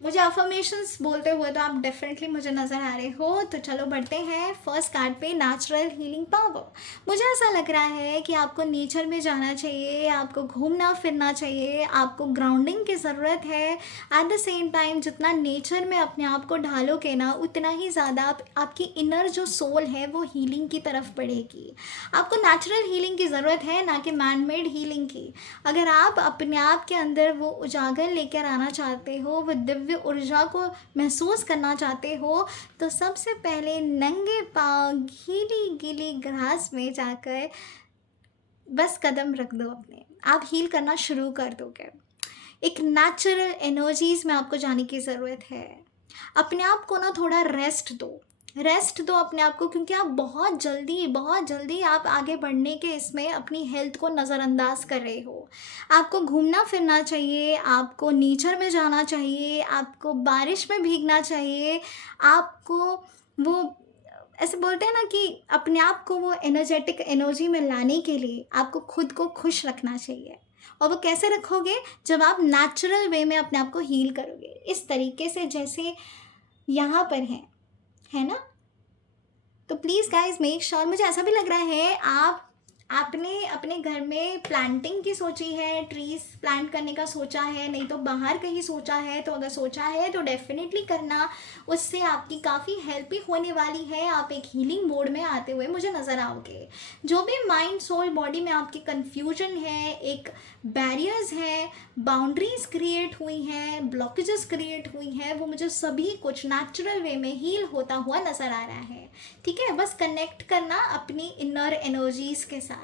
मुझे अफर्मेशंस बोलते हुए तो आप डेफिनेटली मुझे नज़र आ रहे हो। तो चलो बढ़ते हैं फर्स्ट कार्ड पे, नेचुरल हीलिंग पावर। मुझे ऐसा लग रहा है कि आपको नेचर में जाना चाहिए, आपको घूमना फिरना चाहिए, आपको ग्राउंडिंग की ज़रूरत है। एट द सेम टाइम जितना नेचर में अपने आप को ढालोगे ना, उतना ही ज़्यादा आपकी इनर जो सोल है वो हीलिंग की तरफ बढ़ेगी। आपको नेचुरल हीलिंग की ज़रूरत है, ना कि मैन मेड हीलिंग की। अगर आप अपने आप के अंदर वो उजागर लेकर आना चाहते हो, वो दिव्य ऊर्जा को महसूस करना चाहते हो, तो सबसे पहले नंगे पांव गीली गीली घास में जाकर बस कदम रख दो अपने, आप हील करना शुरू कर दोगे। एक नेचुरल एनर्जीज में आपको जाने की ज़रूरत है। अपने आप को ना थोड़ा रेस्ट दो अपने आप को, क्योंकि आप बहुत जल्दी आप आगे बढ़ने के इसमें अपनी हेल्थ को नज़रअंदाज कर रहे हो। आपको घूमना फिरना चाहिए, आपको नेचर में जाना चाहिए, आपको बारिश में भीगना चाहिए, आपको वो ऐसे बोलते हैं ना कि अपने आप को वो एनर्जेटिक एनर्जी में लाने के लिए आपको खुद को खुश रखना चाहिए। और वो कैसे रखोगे? जब आप नेचुरल वे में अपने आप को हील करोगे, इस तरीके से जैसे यहाँ पर है ना। तो प्लीज़ गाइज मेक श्योर, मुझे ऐसा भी लग रहा है आपने अपने घर में प्लांटिंग की सोची है, ट्रीज प्लांट करने का सोचा है, नहीं तो बाहर कहीं सोचा है। तो अगर सोचा है तो डेफिनेटली करना, उससे आपकी काफ़ी हेल्प भी होने वाली है। आप एक हीलिंग मोड में आते हुए मुझे नज़र आओगे। जो भी माइंड सोल बॉडी में आपकी कन्फ्यूजन है, एक बैरियर्स हैं, बाउंड्रीज क्रिएट हुई हैं, ब्लॉकेजेस क्रिएट हुई हैं, वो मुझे सभी कुछ नेचुरल वे में हील होता हुआ नज़र आ रहा है। ठीक है, बस कनेक्ट करना अपनी इनर एनर्जीज के साथ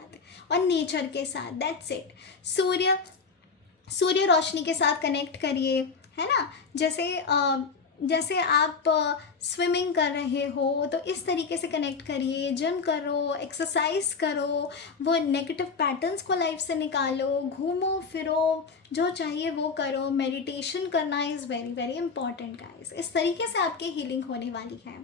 और नेचर के साथ, दैट्स इट। सूर्य रोशनी के साथ कनेक्ट करिए, है ना। जैसे आप स्विमिंग कर रहे हो तो इस तरीके से कनेक्ट करिए। जिम करो, एक्सरसाइज करो, वो नेगेटिव पैटर्न्स को लाइफ से निकालो, घूमो फिरो, जो चाहिए वो करो। मेडिटेशन करना is very very important guys. इस तरीके से आपकी हीलिंग होने वाली है।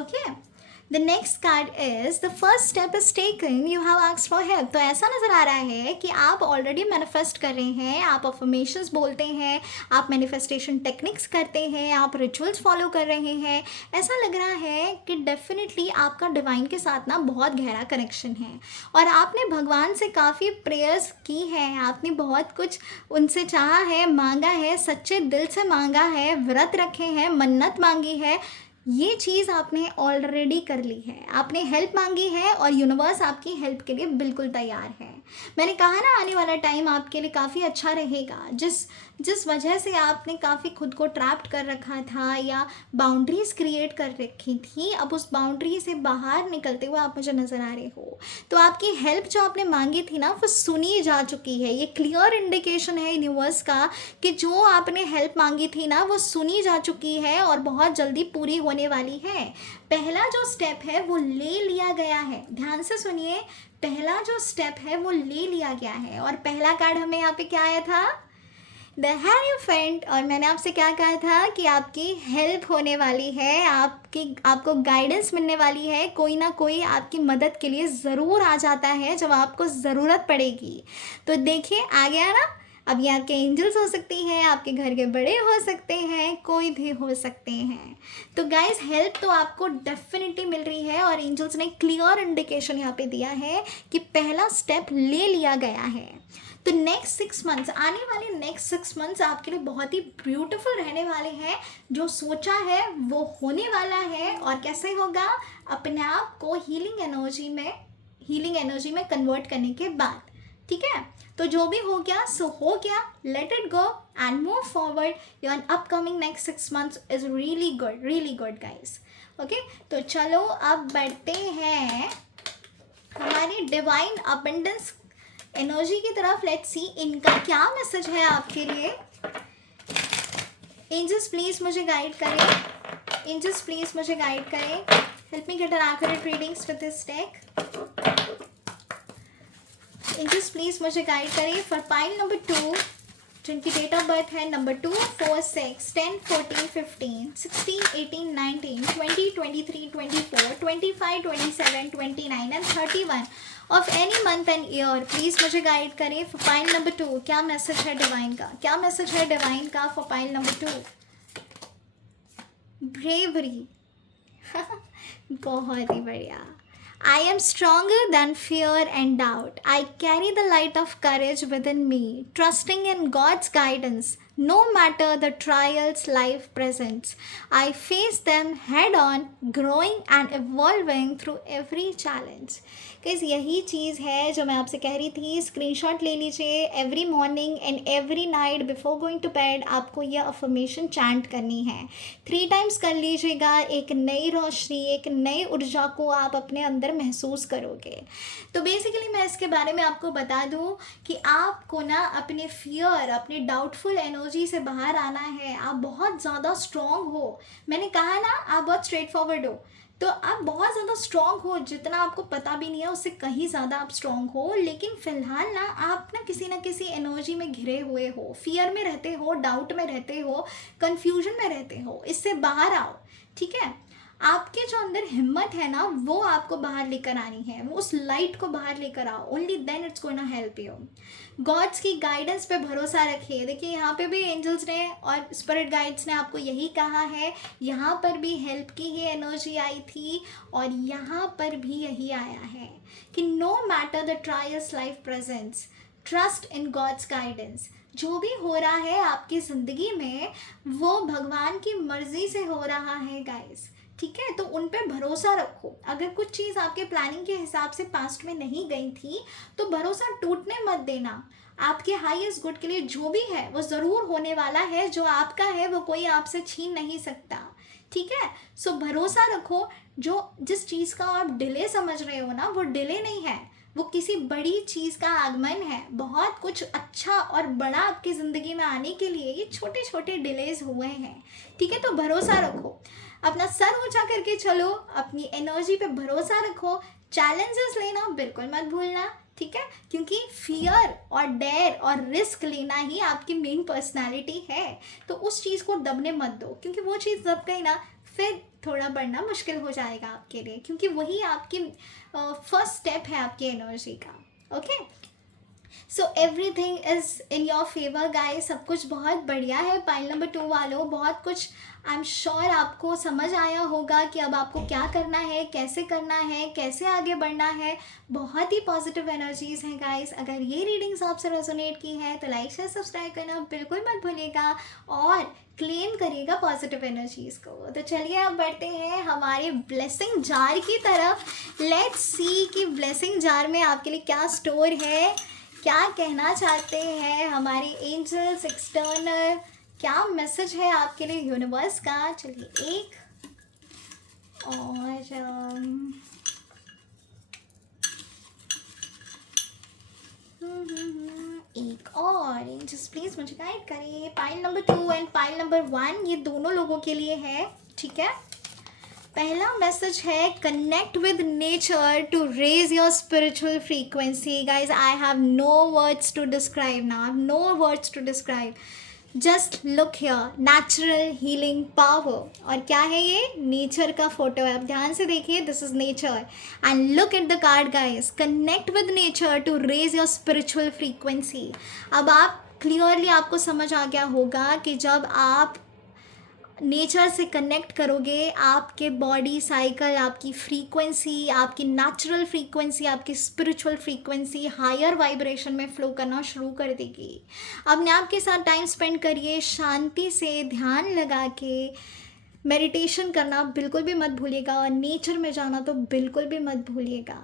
Okay, the next card is the first step is taken, you have asked for help. तो ऐसा नज़र आ रहा है कि आप ऑलरेडी मैनिफेस्ट कर रहे हैं, आप अफर्मेशंस बोलते हैं, आप मैनिफेस्टेशन टेक्निक्स करते हैं, आप रिचुअल्स फॉलो कर रहे हैं। ऐसा लग रहा है कि डेफिनेटली आपका डिवाइन के साथ ना बहुत गहरा कनेक्शन है और आपने भगवान से काफ़ी प्रेयर्स की है, आपने बहुत कुछ उनसे चाहा है, मांगा है, सच्चे दिल से मांगा है, व्रत रखे हैं, मन्नत मांगी है। ये चीज़ आपने ऑलरेडी कर ली है, आपने हेल्प मांगी है और यूनिवर्स आपकी हेल्प के लिए बिल्कुल तैयार है। मैंने कहा ना, आने वाला टाइम आपके लिए काफ़ी अच्छा रहेगा। जिस वजह से आपने काफ़ी खुद को ट्रैप्ड कर रखा था या बाउंड्रीज क्रिएट कर रखी थी, अब उस बाउंड्री से बाहर निकलते हुए आप मुझे नज़र आ रहे हो। तो आपकी हेल्प जो आपने मांगी थी ना, वो सुनी जा चुकी है। ये क्लियर इंडिकेशन है यूनिवर्स का कि जो आपने हेल्प मांगी थी ना, वो सुनी जा चुकी है और बहुत जल्दी पूरी होने वाली है। पहला जो स्टेप है वो ले लिया गया है। ध्यान से सुनिए, पहला जो स्टेप है वो ले लिया गया है। और पहला कार्ड हमें यहाँ पे क्या आया था? The hierophant. और मैंने आपसे क्या कहा था कि आपकी हेल्प होने वाली है, आपको गाइडेंस मिलने वाली है। कोई ना कोई आपकी मदद के लिए ज़रूर आ जाता है जब आपको ज़रूरत पड़ेगी। तो देखिए, आ गया ना, अब ये आपके एंजल्स हो सकती हैं, आपके घर के बड़े हो सकते हैं, कोई भी हो सकते हैं। तो गाइस हेल्प तो आपको डेफिनेटली मिल रही है और एंजल्स ने क्लियर इंडिकेशन यहाँ पे दिया है कि पहला स्टेप ले लिया गया है। तो नेक्स्ट 6 मंथ्स, आने वाले नेक्स्ट 6 मंथ्स आपके लिए बहुत ही ब्यूटीफुल रहने वाले हैं। जो सोचा है वो होने वाला है। और कैसे होगा? अपने आप को हीलिंग एनर्जी में कन्वर्ट करने के बाद। ठीक है, तो जो भी हो गया सो हो गया, let it go and move forward. Your upcoming next 6 months is really good guys. Okay, तो चलो अब बढ़ते हैं हमारी डिवाइन अबंडेंस एनर्जी की तरफ। लेट्स सी इनका क्या मैसेज है आपके लिए। एंजल्स प्लीज मुझे गाइड करें, एंजल्स प्लीज मुझे गाइड करें। Help me get an accurate readings with this deck. Angels please मुझे गाइड करें फॉर पाइल नंबर 2 जिनकी डेट ऑफ बर्थ है number 2, 4, 6, 10, 14, 15, 16, 18, 19, 20, 23, 24, 25, 27, 29 and 31 of any month and year. Please मुझे guide करें for pile number 2 क्या message है divine का, क्या मैसेज है डिवाइन का फॉर पाइल नंबर 2। ब्रेवरी बहुत ही बढ़िया। I am stronger than fear and doubt. I carry the light of courage within me, trusting in God's guidance. No matter the trials life presents, I face them head on, growing and evolving through every challenge. Guys यही चीज़ है जो मैं आपसे कह रही थी। Screenshot ले लीजिए। Every morning and every night before going to bed आपको यह अफर्मेशन चैंट करनी है। 3 टाइम्स कर लीजिएगा। एक नई रोशनी, एक नई ऊर्जा को आप अपने अंदर महसूस करोगे। तो बेसिकली मैं इसके बारे में आपको बता दूं कि आपको ना अपने फियर, अपने डाउटफुल एनर्जी से बाहर आना है। आप बहुत ज़्यादा स्ट्रॉन्ग हो। मैंने कहा ना आप बहुत स्ट्रेट फॉरवर्ड हो, तो आप बहुत ज़्यादा स्ट्रॉन्ग हो। जितना आपको पता भी नहीं है उससे कहीं ज़्यादा आप स्ट्रॉन्ग हो। लेकिन फ़िलहाल ना आप ना किसी एनर्जी में घिरे हुए हो, फियर में रहते हो, डाउट में रहते हो, कन्फ्यूजन में रहते हो। इससे बाहर आओ। ठीक है, आपके जो अंदर हिम्मत है ना वो आपको बाहर लेकर आनी है। वो उस लाइट को बाहर लेकर आओ। Only then it's gonna help you. Gods की गाइडेंस पे भरोसा रखिए। देखिए यहाँ पे भी एंजल्स ने और स्पिरिट गाइड्स ने आपको यही कहा है। यहाँ पर भी हेल्प की ही एनर्जी आई थी और यहाँ पर भी यही आया है कि no matter the trials life presents, trust in god's guidance. जो भी हो रहा है आपकी ज़िंदगी में वो भगवान की मर्ज़ी से हो रहा है गाइस। ठीक है, तो उन पे भरोसा रखो। अगर कुछ चीज़ आपके प्लानिंग के हिसाब से पास्ट में नहीं गई थी तो भरोसा टूटने मत देना। आपके हाईएस्ट गुड के लिए जो भी है वो ज़रूर होने वाला है। जो आपका है वो कोई आपसे छीन नहीं सकता। ठीक है, सो भरोसा रखो। जो जिस चीज़ का आप डिले समझ रहे हो ना वो डिले नहीं है, वो किसी बड़ी चीज़ का आगमन है। बहुत कुछ अच्छा और बड़ा आपकी ज़िंदगी में आने के लिए ये छोटे छोटे डिलेज हुए हैं। ठीक है, तो भरोसा रखो। अपना सर ऊंचा करके चलो, अपनी एनर्जी पे भरोसा रखो। चैलेंजेस लेना बिल्कुल मत भूलना। ठीक है, क्योंकि फियर और डेयर और रिस्क लेना ही आपकी मेन पर्सनालिटी है। तो उस चीज़ को दबने मत दो, क्योंकि वो चीज़ दब गई ना फिर थोड़ा बढ़ना मुश्किल हो जाएगा आपके लिए, क्योंकि वही आपकी फर्स्ट स्टेप है आपकी एनर्जी का। Okay, so everything is in your favour guys. सब कुछ बहुत बढ़िया है पाइल नंबर 2 वालों। बहुत कुछ आई एम श्योर आपको समझ आया होगा कि अब आपको क्या करना है, कैसे करना है, कैसे आगे बढ़ना है। बहुत ही पॉजिटिव एनर्जीज़ हैं गाइस। अगर ये रीडिंग्स आपसे रेजोनेट की हैं तो लाइक शेयर सब्सक्राइब करना बिल्कुल मत भूलिएगा और क्लेम करिएगा पॉजिटिव एनर्जीज़ को। तो चलिए अब बढ़ते हैं हमारे ब्लेसिंग जार की तरफ। लेट्स सी कि ब्लेसिंग जार में आपके लिए क्या स्टोर है, क्या कहना चाहते हैं हमारे एंजल्स एक्सटर्नल, क्या मैसेज है आपके लिए यूनिवर्स का। चलिए एक और एक और एंजल्स प्लीज मुझे गाइड करिए। Pile number 2 and pile number 1 ये दोनों लोगों के लिए है। ठीक है, पहला मैसेज है connect with nature to raise your spiritual frequency. Guys I have no words to describe now, I have no words to describe. Just look here, natural healing power. और क्या है ये? नेचर का फोटो है। आप ध्यान से देखिए, this is nature and look at the card guys. Connect with nature to raise your spiritual frequency. अब आप क्लियरली आपको समझ आ गया होगा कि जब आप नेचर से कनेक्ट करोगे, आपके बॉडी साइकिल, आपकी फ्रीक्वेंसी, आपकी नेचुरल फ्रीक्वेंसी, आपकी स्पिरिचुअल फ्रीक्वेंसी हायर वाइब्रेशन में फ्लो करना शुरू कर देगी। अपने आप के साथ टाइम स्पेंड करिए, शांति से ध्यान लगा के मेडिटेशन करना बिल्कुल भी मत भूलिएगा, और नेचर में जाना तो बिल्कुल भी मत भूलिएगा।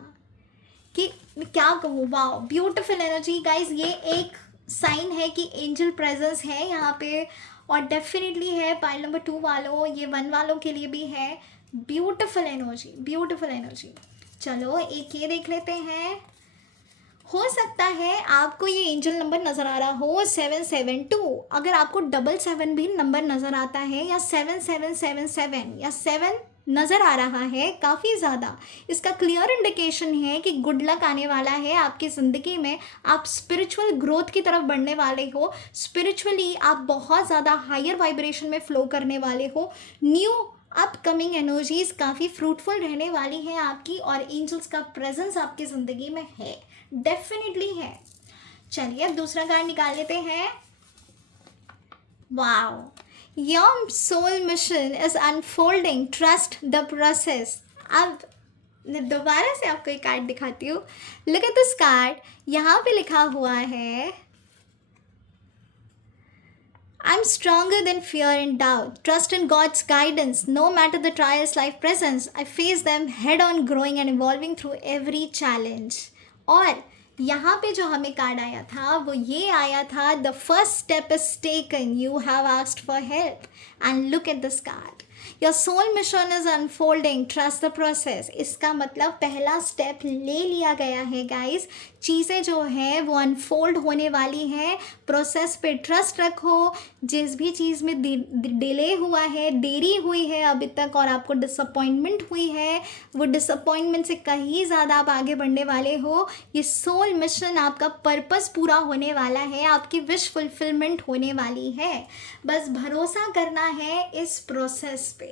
कि क्या कहूँ, वाओ ब्यूटीफुल एनर्जी गाइज। ये एक साइन है कि एंजल प्रेजेंस है यहाँ पे, और डेफिनेटली है पाइल नंबर 2 वालों, ये 1 वालों के लिए भी है। Beautiful energy, beautiful energy. चलो एक ये देख लेते हैं। हो सकता है आपको ये एंजल नंबर नज़र आ रहा हो 772। अगर आपको 77 भी नंबर नज़र आता है, या 7777 या 7 नज़र आ रहा है काफ़ी ज़्यादा, इसका क्लियर इंडिकेशन है कि गुड लक आने वाला है आपकी ज़िंदगी में। आप स्पिरिचुअल ग्रोथ की तरफ बढ़ने वाले हो, स्पिरिचुअली आप बहुत ज़्यादा हायर वाइब्रेशन में फ़्लो करने वाले हो। न्यू अपकमिंग एनर्जीज काफ़ी फ्रूटफुल रहने वाली हैं आपकी, और एंजल्स का प्रेजेंस आपकी ज़िंदगी में है, डेफिनेटली है। चलिए अब दूसरा कार्ड निकाल लेते हैं। Wow, your soul mission is unfolding, trust the process. अब दोबारा से आपको एक कार्ड दिखाती हूँ। Look at this card. यहाँ पे लिखा हुआ है, I'm stronger than fear and doubt. Trust in God's guidance. No matter the trials life presents, I face them head on, growing and evolving through every challenge. और यहाँ पे जो हमें कार्ड आया था वो ये आया था, the first step is taken, you have asked for help, and look at this card. Your soul mission is unfolding, trust the process. इसका मतलब पहला स्टेप ले लिया गया है गाइस। चीज़ें जो हैं वो अनफोल्ड होने वाली हैं। प्रोसेस पे ट्रस्ट रखो। जिस भी चीज़ में डिले हुआ है, देरी हुई है अभी तक, और आपको डिसअपॉइंटमेंट हुई है, वो डिसअपॉइंटमेंट से कहीं ज़्यादा आप आगे बढ़ने वाले हो। ये सोल मिशन, आपका पर्पस पूरा होने वाला है, आपकी विश फुलफिलमेंट होने वाली है। बस भरोसा करना है इस प्रोसेस पे।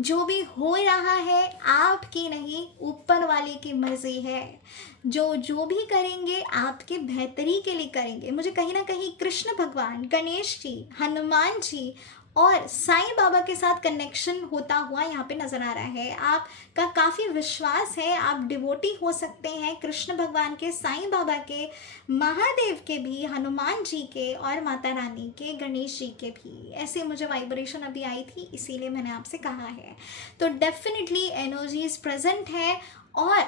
जो भी हो रहा है आपकी नहीं, ऊपर वाले की मर्जी है। जो भी करेंगे आपके बेहतरी के लिए करेंगे। मुझे कहीं ना कहीं कृष्ण भगवान, गणेश जी, हनुमान जी और साईं बाबा के साथ कनेक्शन होता हुआ यहाँ पे नज़र आ रहा है। आपका काफ़ी विश्वास है, आप डिवोटी हो सकते हैं कृष्ण भगवान के, साईं बाबा के, महादेव के भी, हनुमान जी के, और माता रानी के, गणेश जी के भी। ऐसे मुझे वाइब्रेशन अभी आई थी, इसीलिए मैंने आपसे कहा है। तो डेफिनेटली एनर्जीज प्रेजेंट है, और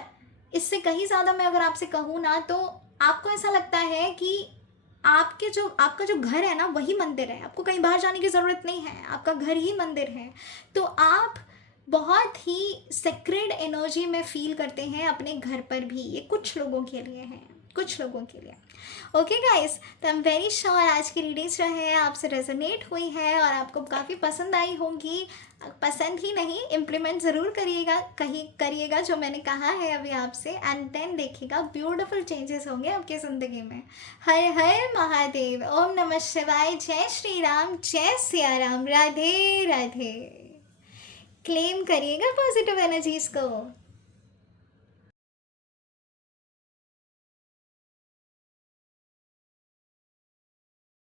इससे कहीं ज़्यादा मैं अगर आपसे कहूँ ना, तो आपको ऐसा लगता है कि आपका जो घर है ना वही मंदिर है। आपको कहीं बाहर जाने की ज़रूरत नहीं है, आपका घर ही मंदिर है। तो आप बहुत ही सेक्रेड एनर्जी में फील करते हैं अपने घर पर भी। ये कुछ लोगों के लिए है, कुछ लोगों के लिए। ओके गाइस, तो आई एम वेरी श्योर आज की रीडिंग्स जो है आपसे रेजोनेट हुई है और आपको काफ़ी पसंद आई होंगी। पसंद ही नहीं, इम्प्लीमेंट ज़रूर करिएगा जो मैंने कहा है अभी आपसे, एंड देन देखिएगा ब्यूटीफुल चेंजेस होंगे आपकी ज़िंदगी में। हर हर महादेव, ओम नमः शिवाय, जय श्री राम, जय सिया राम, राधे राधे। क्लेम करिएगा पॉजिटिव एनर्जीज को।